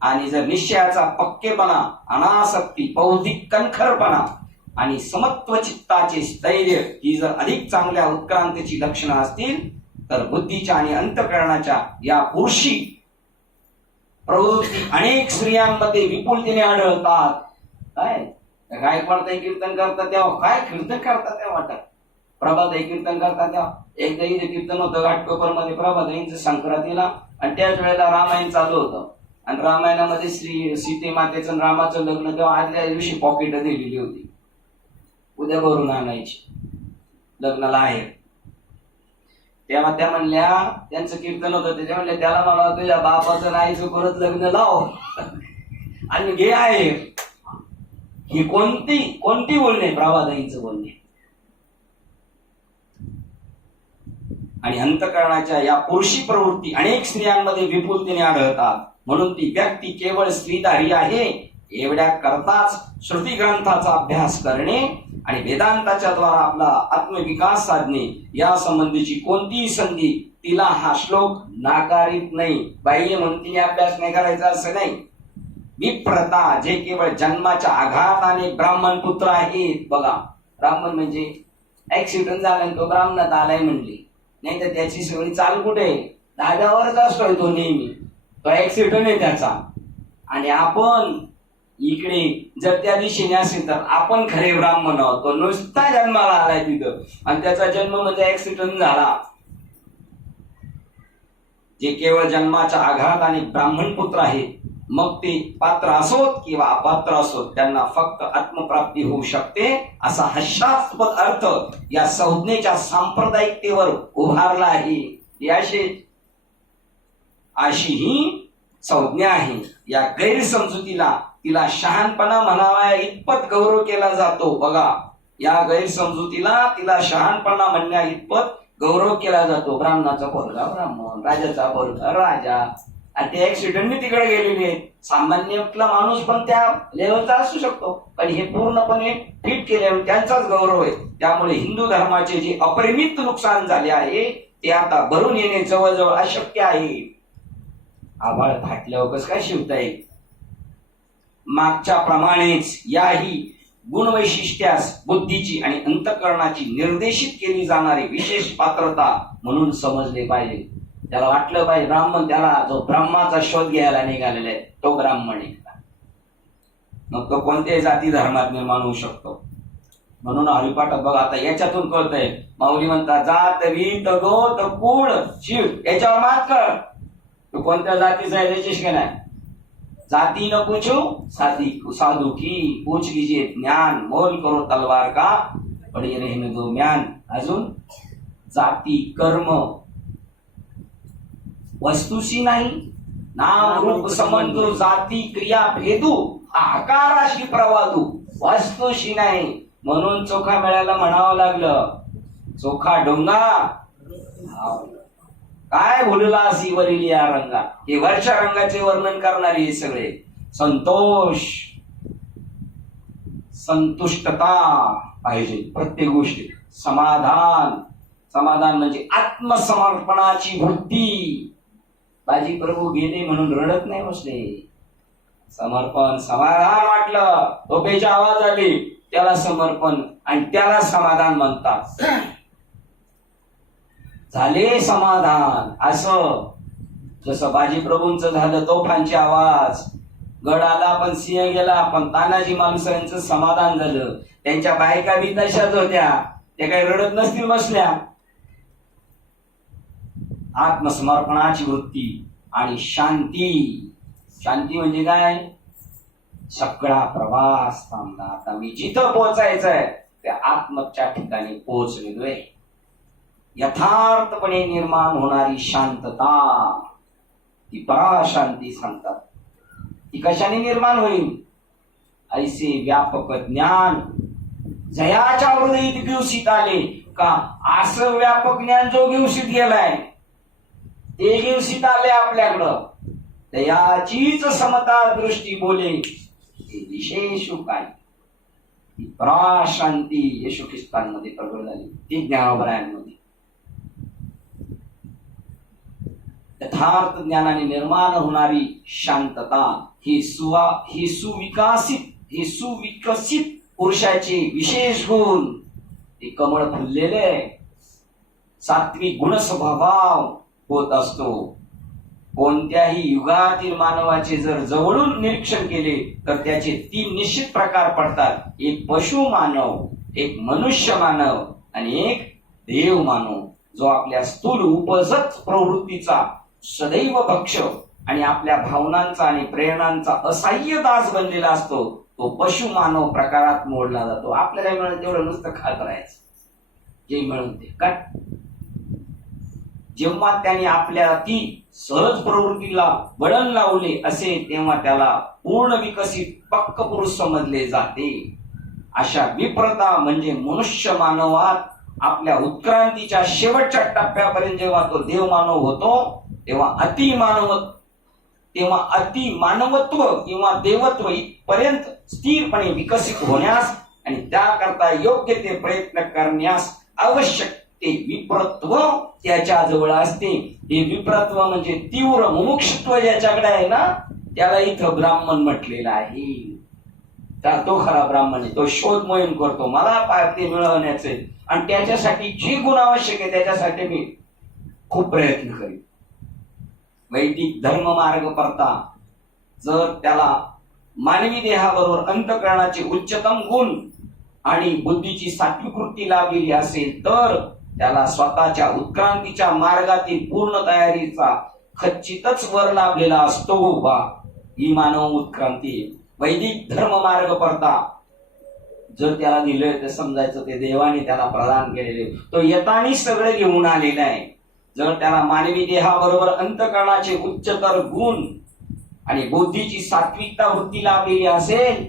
आणि जर निश्चयाचा पक्केपणा, अनासक्ती, बौद्धिक कणखरपणा आणि समत्व चित्ताचे स्थैर्य ही जर अधिक चांगल्या उत्क्रांतीची लक्षणं असतील तर बुद्धीच्या आणि अंतःकरणाच्या या पुरुषी प्रवृत्ती अनेक स्त्रियांमध्ये विपुलतेने आढळतात. काय गायकवाड कीर्तन करतात तेव्हा काय कीर्तन करतात तेव्हा वाटत, प्रभाताई कीर्तन करतात तेव्हा एकदा इथे कीर्तन होतं घाटकोपर मध्ये प्रभाताईंचं संक्रांतीला, आणि त्याच वेळेला रामायण चालू होतं. आणि रामायणामध्ये सीते मातेचं आणि रामाचं लग्न, तेव्हा आदल्या दिवशी पॉकेट दिलेली होती, उद्या भरून आणायची लग्नाला आहे. तेव्हा त्या म्हणल्या, त्यांचं कीर्तन होतं त्याच्या म्हणल्या, त्याला मला तुझ्या बापाचं आईचं परत लग्न लाव आणि घे आहे. ही कोणती बोलणे? प्रभाताईंचं बोलणे. आणि अंतःकरणाच्या या पुरुषी प्रवृत्ती अनेक स्त्रियांमध्ये विपुलतेने आढळतात. म्हणून ती व्यक्ती केवळ स्त्रीधारी आहे एवढ्या करताच श्रुती ग्रंथाचा अभ्यास करणे आणि वेदांताच्या द्वारा आपला आत्मविकास साधणे या संबंधीची कोणतीही संधी तिला हा श्लोक नाकारित नाही. बाह्य म्हणून तिने अभ्यास नाही करायचा असं नाही. विप्रता जे केवळ जन्माच्या आघाताने ब्राह्मण पुत्र आहेत. बघा, ब्राह्मण म्हणजे ऍक्सिडेंट झाला तो ब्राह्मणात आलाय म्हणली, नाही तर त्याची सगळी चाल कुठे? धाब्यावरच असतोय तो नेहमी, तो ऍक्सिडेंट आहे त्याचा. आणि आपण इकडे जर त्या दिशेने असेल तर आपण खरे ब्राह्मण आहोत. तो नुसता जन्माला आलाय तिथं आणि त्याचा जन्म म्हणजे ऍक्सिडेंट झाला. जे केवळ जन्माच्या आघाताने ब्राह्मण पुत्र आहेत, मग ते पात्र असोत किंवा अपात्र असोत, त्यांना फक्त आत्मप्राप्ती होऊ शकते असा हास्यास्पद अर्थ या संज्ञेच्या सांप्रदायिकतेवर उभारला आहे. अशी ही संज्ञा आहे. या गैरसमजुतीला तिला शहाणपणा म्हणावा इतपत गौरव केला जातो. बघा, या गैरसमजुतीला तिला शहाणपणा म्हणण्या इतपत गौरव केला जातो. ब्राह्मणाचा पोरगा ब्राह्मण, राजाचा पोरगा राजा, आणि ते ऍक्सिडेंटने तिकडे गेलेले आहेत. सामान्यतला माणूस पण त्या लेवलचा असू शकतो, पण हे पूर्णपणे फिट केले त्यांचाच गौरव आहे. त्यामुळे हिंदू धर्माचे जे अपरिमित नुकसान झाले आहे ते आता भरून येणे जवळजवळ अशक्य आहे. आभाळ फाटल्यावर कसं काय शिवता येईल? मागच्या प्रमाणेच याही गुणवैशिष्ट्यास बुद्धीची आणि अंतःकरणाची निर्देशित केली जाणारी विशेष पात्रता म्हणून समजले पाहिजे. त्याला वाटलं पाहिजे ब्राह्मण, त्याला जो ब्रह्माचा शोध घ्यायला निघालेला आहे तो ब्राह्मण आहे. मग तो कोणत्याही जाती धर्मात निर्माण होऊ शकतो. म्हणून हरिपाठात बघा, आता याच्यातून कळतंय, माऊली म्हणतात जात वीत गोत कुळ शिव याच्यावर मात कर. तू कोणत्या जातीचा आहे त्याच्याशी काय नाही. जाती न पूछो साधू की पूछ लीजिए ज्ञान, मोल करो तलवार का पडे रहने दो म्यान. अजून जाती कर्म वस्तूशी नाही, नाम रूप संबंध जाती क्रिया भेदू आकाराशी प्रवादू वस्तूशी नाही. म्हणून चोखा मेळ्याला म्हणावं लागलं, चोखा डोंगा काय बोलला असी वरील या रंगा. हे वरच्या रंगाचे वर्णन करणारे हे सगळे. संतोष, संतुष्टता पाहिजे प्रत्येक गोष्टी. समाधान, समाधान म्हणजे आत्मसमर्पणाची वृत्ती. बाजी प्रभू गेले म्हणून रडत नाही बसले. समर्पण, समाधान वाटलं, झोपेची आवाज आली, त्याला समर्पण आणि त्याला समाधान म्हणतात. झाले समाधान. असं जसं बाजी प्रभूंचं झालं, तोफांची आवाज, गड आला पण सिंह गेला, पण तानाजी मालुसरेंचं समाधान झालं. त्यांच्या बायका बी तशाच होत्या, त्या काही रडत नसतील बसल्या. आत्मसमर्पणाची वृत्ती आणि शांती. शांती म्हणजे काय? सगळा प्रवास थांबला, आता मी जिथं पोहोचायचंय त्या आत्मच्या ठिकाणी पोहोचलेलोय. यथार्थपणे निर्माण होणारी शांतता ती पराशांती सांगतात. ती कशाने निर्माण होईल? ऐसे व्यापक ज्ञान जयाच्या हृदयात घेऊसित आले का. असं व्यापक ज्ञान जो घेऊसित गेलाय ते घेऊसित आले आपल्याकडं, त्याचीच समता दृष्टी बोले हे विशेष काय. पराशांती येशू ख्रिस्तांमध्ये प्रगट झाली, ती ज्ञानोबरायांमध्ये. यथार्थ ज्ञानाने निर्माण होणारी शांतता ही सुविकसित पुरुषाचे विशेष गुण. ते कमळ फुललेले सात्विक गुण स्वभाव होत असतो. कोणत्याही युगातील मानवाचे जर जवळून निरीक्षण केले तर त्याचे 3 निश्चित प्रकार पडतात. एक पशु मानव, एक मनुष्य मानव आणि एक देव मानव, जो आपल्या स्थूल उपजत प्रवृत्तीचा सदैव भक्ष आणि आपल्या भावनांचा आणि प्रेरणांचा असह्य दास बनलेला असतो. तो पशु मानव प्रकारात मोडला जातो. आपल्याला मिळेल तेवढं नुसतं खात राहायचं, जे मिळून ते काय. जेव्हा त्याने आपल्या ती सहज प्रवृत्तीला वळण लावले असे, तेव्हा त्याला पूर्ण विकसित पक्क पुरुष समजले जाते. अशा विप्रता म्हणजे मनुष्य मानवात आपल्या उत्क्रांतीच्या शेवटच्या टप्प्यापर्यंत जेव्हा तो देव मानव होतो, तेव्हा अतिमानवत्व किंवा देवत्व इथपर्यंत स्थिरपणे विकसित होण्यास आणि त्याकरता योग्य ते प्रयत्न करण्यास आवश्यक ते विप्रत्व त्याच्या जवळ असते. हे विप्रत्व म्हणजे तीव्र मुमुक्षुत्व ज्याच्याकडे आहे ना, त्याला इथं ब्राह्मण म्हटलेलं आहे. तो खरा ब्राह्मण आहे. तो शोध मोहीम करतो, मला ते मिळवण्याचे, आणि त्याच्यासाठी जे गुण आवश्यक आहे त्याच्यासाठी मी खूप प्रयत्न करीन. वैदिक धर्म मार्ग करता जर त्याला मानवी देहाबरोबर अंतःकरणाचे उच्चतम गुण आणि बुद्धीची सात्विक वृत्ती लाभलेली असेल तर त्याला स्वतःच्या उत्क्रांतीच्या मार्गातील पूर्ण तयारीचा खचितच वर लाभलेला असतो. ही मानव उत्क्रांती वैदिक धर्म मार्ग करता जर त्याला दिले तर समजायचं ते देवाने त्याला प्रदान केलेले. तो यतानी सगळे घेऊन आलेला आहे. जर त्याला मानवी देहाबरोबर अंतःकरणाचे उच्चतर गुण आणि बुद्धीची सात्विकता वृत्ती लाभलेली असेल,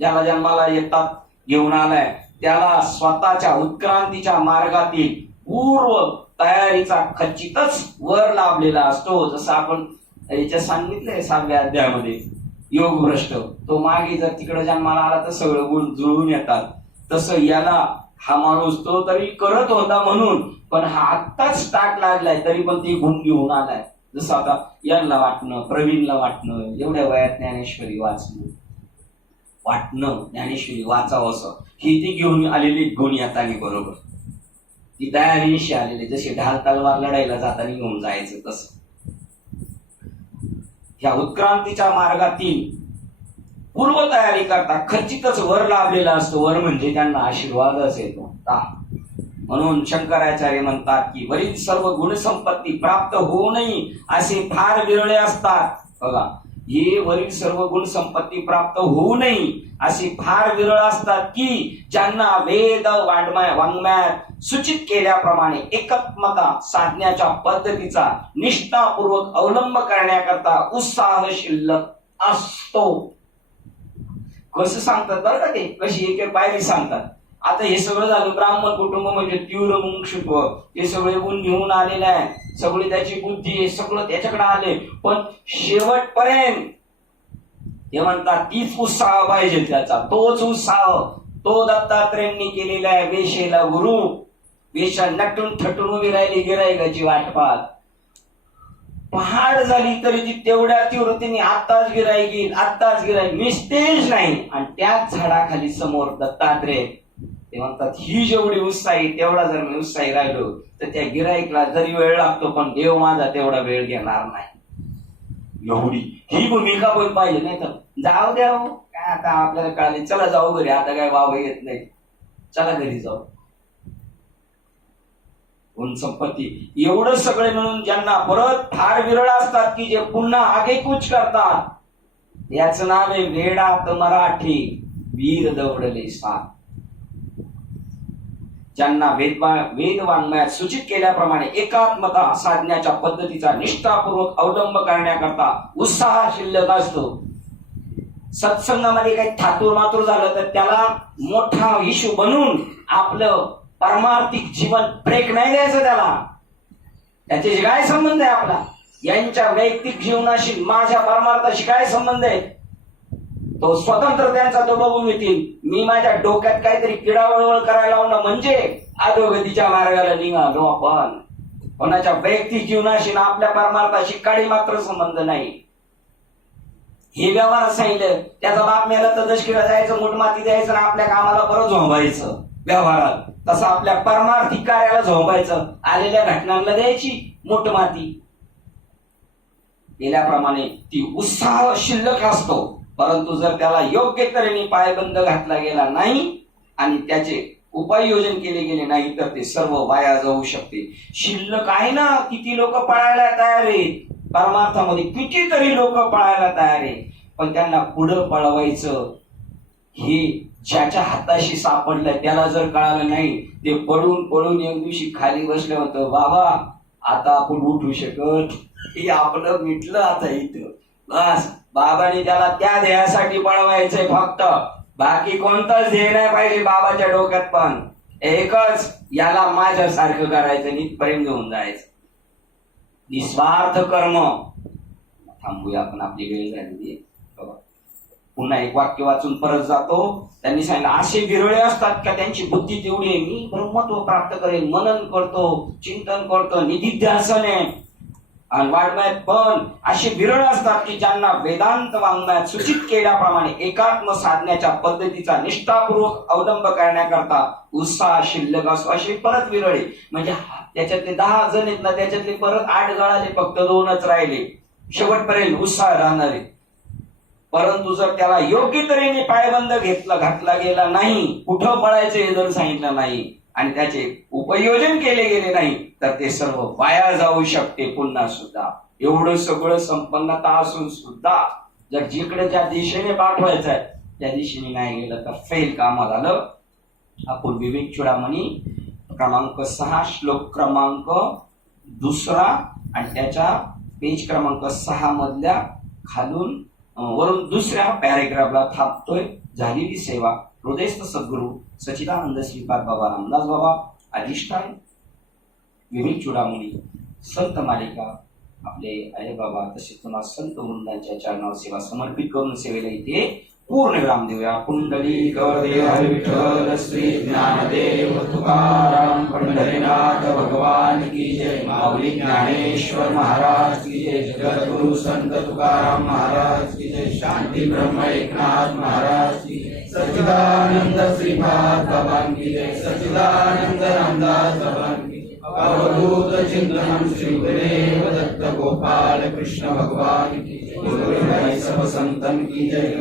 ज्याला जन्माला येतात घेऊन आलाय, त्याला स्वतःच्या उत्क्रांतीच्या मार्गातील पूर्व तयारीचा खचितच वर लाभलेला असतो. जसं आपण याच्या सांगितलंय 6व्या अध्यायामध्ये योग भ्रष्ट, तो मागे जर तिकडे जन्माला आला तर सगळं गुण जुळून येतात. तसं याला हा माणूस तो तरी करत होता म्हणून, पण हा आत्ताच स्टार्ट लागलाय तरी पण ती गुण घेऊन आलाय. जसं आता यांना वाटणं, प्रवीणला वाटणं, एवढ्या वयात ज्ञानेश्वरी वाटणं ज्ञानेश्वरी वाचावं असं, ही ती घेऊन आलेली गुण येतानी बरोबर ती तयारीशी आलेली. जशी ढाल तलवार लढायला जाताना घेऊन जायचं तसं ह्या उत्क्रांतीच्या मार्गातील पूर्व तयारी करता खचितच वर लाभलेला असतो. वर म्हणजे त्यांना आशीर्वादच येतो. म्हणून शंकराचार्य म्हणतात की वरील सर्व गुणसंपत्ती प्राप्त होऊनही असे फार विरळे असतात. बघा, हे वरील सर्व गुणसंपत्ती प्राप्त होऊनही असे फार विरळ असतात की ज्यांना वेद वाङ्मयात सूचित केल्याप्रमाणे एकात्मता साधण्याच्या पद्धतीचा निष्ठापूर्वक अवलंब करण्याकरता उत्साह शिल्लक असतो. कसं सांगतात बरं का ते, कशी एक पायरी सांगतात. आता हे सगळं झालं, ब्राह्मण कुटुंब म्हणजे तीव्र मुमुक्षुत्व, हे सगळे गुण घेऊन आलेले आहे, सगळी त्याची बुद्धी हे सगळं त्याच्याकडे आले, पण शेवटपर्यंत हे म्हणतात तीच उत्साह पाहिजे त्याचा, तोच उत्साह तो दत्तात्रेयांनी केलेला आहे. वेशेला गुरु, वेशा नटून थटून उभी राहिली गिरायकाची वाट पाहत, पहाड झाली तरी ती तेवढ्या तीव्रतेने आत्ताच गिराईक निस्तेज नाही. आणि त्याच झाडाखाली समोर दत्तात्रेय ते म्हणतात ही जेवढी उत्साही तेवढा जर मी उत्साही राहिलो तर त्या गिराईकला जरी वेळ लागतो पण देव माझा तेवढा वेळ घेणार नाही. एवढी ही भूमिका पण पाहिजे. नाही तर जाऊ द्या काय आता आपल्याला कळाले, चला जाऊ घरी, आता काय वाव येत नाही, चला घरी जाऊ. संपत्ती एवढं सगळे म्हणून ज्यांना परत फार विरळ असतात की जे पुन्हा आगेकूच करतात, याचं नाव आहे वेडात मराठी वीर दौडले साथ. ज्यांना वेद वाङ्मयात सूचित केल्याप्रमाणे एकात्मता साधण्याच्या पद्धतीचा निष्ठापूर्वक अवलंब करण्याकरता उत्साह शिल्लक असतो. सत्संगामध्ये काही ठातूर मातूर झालं तर त्याला मोठा इशू बनून आपलं परमार्थिक जीवन ब्रेक नाही द्यायचं. त्याच्याशी काय संबंध आहे आपला, यांच्या वैयक्तिक जीवनाशी माझ्या परमार्थाशी काय संबंध आहे. तो स्वतंत्र त्यांचा तो बघून येतील. मी माझ्या डोक्यात काहीतरी किडावळवळ करायला लावणं म्हणजे अधोगतीच्या मार्गाला निघालो आपण. कोणाच्या वैयक्तिक जीवनाशी ना आपल्या परमार्थाशी काही मात्र संबंध नाही. हे व्यवहार सांगितलं. त्याचा बाप मेला तर दशकीला जायचं, मूठ माती द्यायचं आणि आपल्या कामाला परत झोंबायचं व्यवहारात. तसं आपल्या परमार्थिक कार्याला झोंबायचं, आलेल्या घटनांना द्यायची मूठ माती. गेल्याप्रमाणे ती उत्साह शिल्लक असतो, परंतु जर त्याला योग्य तऱ्हेने पायबंद घातला गेला नाही आणि त्याचे उपाययोजन केले गेले नाही तर ते सर्व वाया जाऊ शकते. शिल्लक आहे ना, किती लोक पळायला तयार आहेत परमार्थामध्ये, कितीतरी लोक पळायला तयार आहेत, पण त्यांना पुढं पळवायचं हे ज्याच्या हाताशी सापडलंय त्याला जर कळालं नाही, ते पळून पळून एक दिवशी खाली बसलं होतं, बाबा आता आपण उठू शकत, हे आपलं मिटलं आता इथं. बस बाबाने त्याला त्या ध्येयासाठी पळवायचंय फक्त, बाकी कोणतंच ध्येय नाही पाहिजे बाबाच्या डोक्यात. पण एकच, याला माझ्यासारखं करायचं, नीटपर्यंत घेऊन जायचं, निस्वार्थ कर्म. थांबूया आपण, आपली वेळ झालेली. पुन्हा एक वाक्य वाचून परत जातो. त्यांनी सांगितलं, असे विरळे असतात का त्यांची बुद्धी तेवढी आहे, मी ब्रह्मत्व प्राप्त करेल, मनन करतो, चिंतन करतो, निधिध्यासन आहे आणि वाड्मयात, पण असे विरळ असतात की ज्यांना वेदांत वाङ्मयात सूचित केल्याप्रमाणे एकात्म साधण्याच्या पद्धतीचा निष्ठापूर्वक अवलंब करण्याकरता उत्साह शिल्लक असतो. असे परत विरळे, म्हणजे त्याच्यातले 10 जण आहेत ना, त्याच्यातले परत 8 गळाले, फक्त 2च राहिले, शेवटपर्यंत उत्साह राहणारे. परंतु जर त्याला योग्य तऱ्हेने पायबंद घातला गेला नाही, कुठं पळायचं हे जर सांगितलं नाही आणि त्याचे उपयोजन केले गेले नाही तर ते सर्व वाया जाऊ शकते. पुन्हा सुद्धा एवढं सगळं संपन्नता असून सुद्धा जर जिकडे ज्या दिशेने पाठवायचं आहे त्या दिशेने नाही गेलं तर फेल काम झालं. आपण विवेक चूडामणी क्रमांक 6 श्लोक क्रमांक 2 आणि त्याच्या पेज क्रमांक 6 मधल्या खालून वरून दुसऱ्या पॅरेग्राफला थांबतोय. झालेली सेवा हृदयस्थ सद्गुरू सच्चिदानंद श्रीपाद बाबा रामदास बाबा अधिष्ठान विवेक चूडामणी संत मालिका आपले आई बाबा तसेच तुम्हाला संत वृंदांच्या चरणावर सेवा समर्पित करून सेवेला इथे पूर्ण विराम देऊया. कुंडली गौरदेव हरी विठ्ठल श्री ज्ञानदेव तुकाराम पंढरीनाथ भगवान की जय. माऊली ज्ञानेश्वर महाराज की जय. जगद्गुरु संत तुकाराम महाराज की जय. शांती ब्रह्म एकनाथ महाराज की जय. सच्चिदानंद श्रीपाद बाबा की जय. सच्चिदानंद रामदास बाबा की जय. अवधूत चिंतन श्री गुरुदेव दत्त गोपाल कृष्ण भगवान की जय. सब संतन की जय.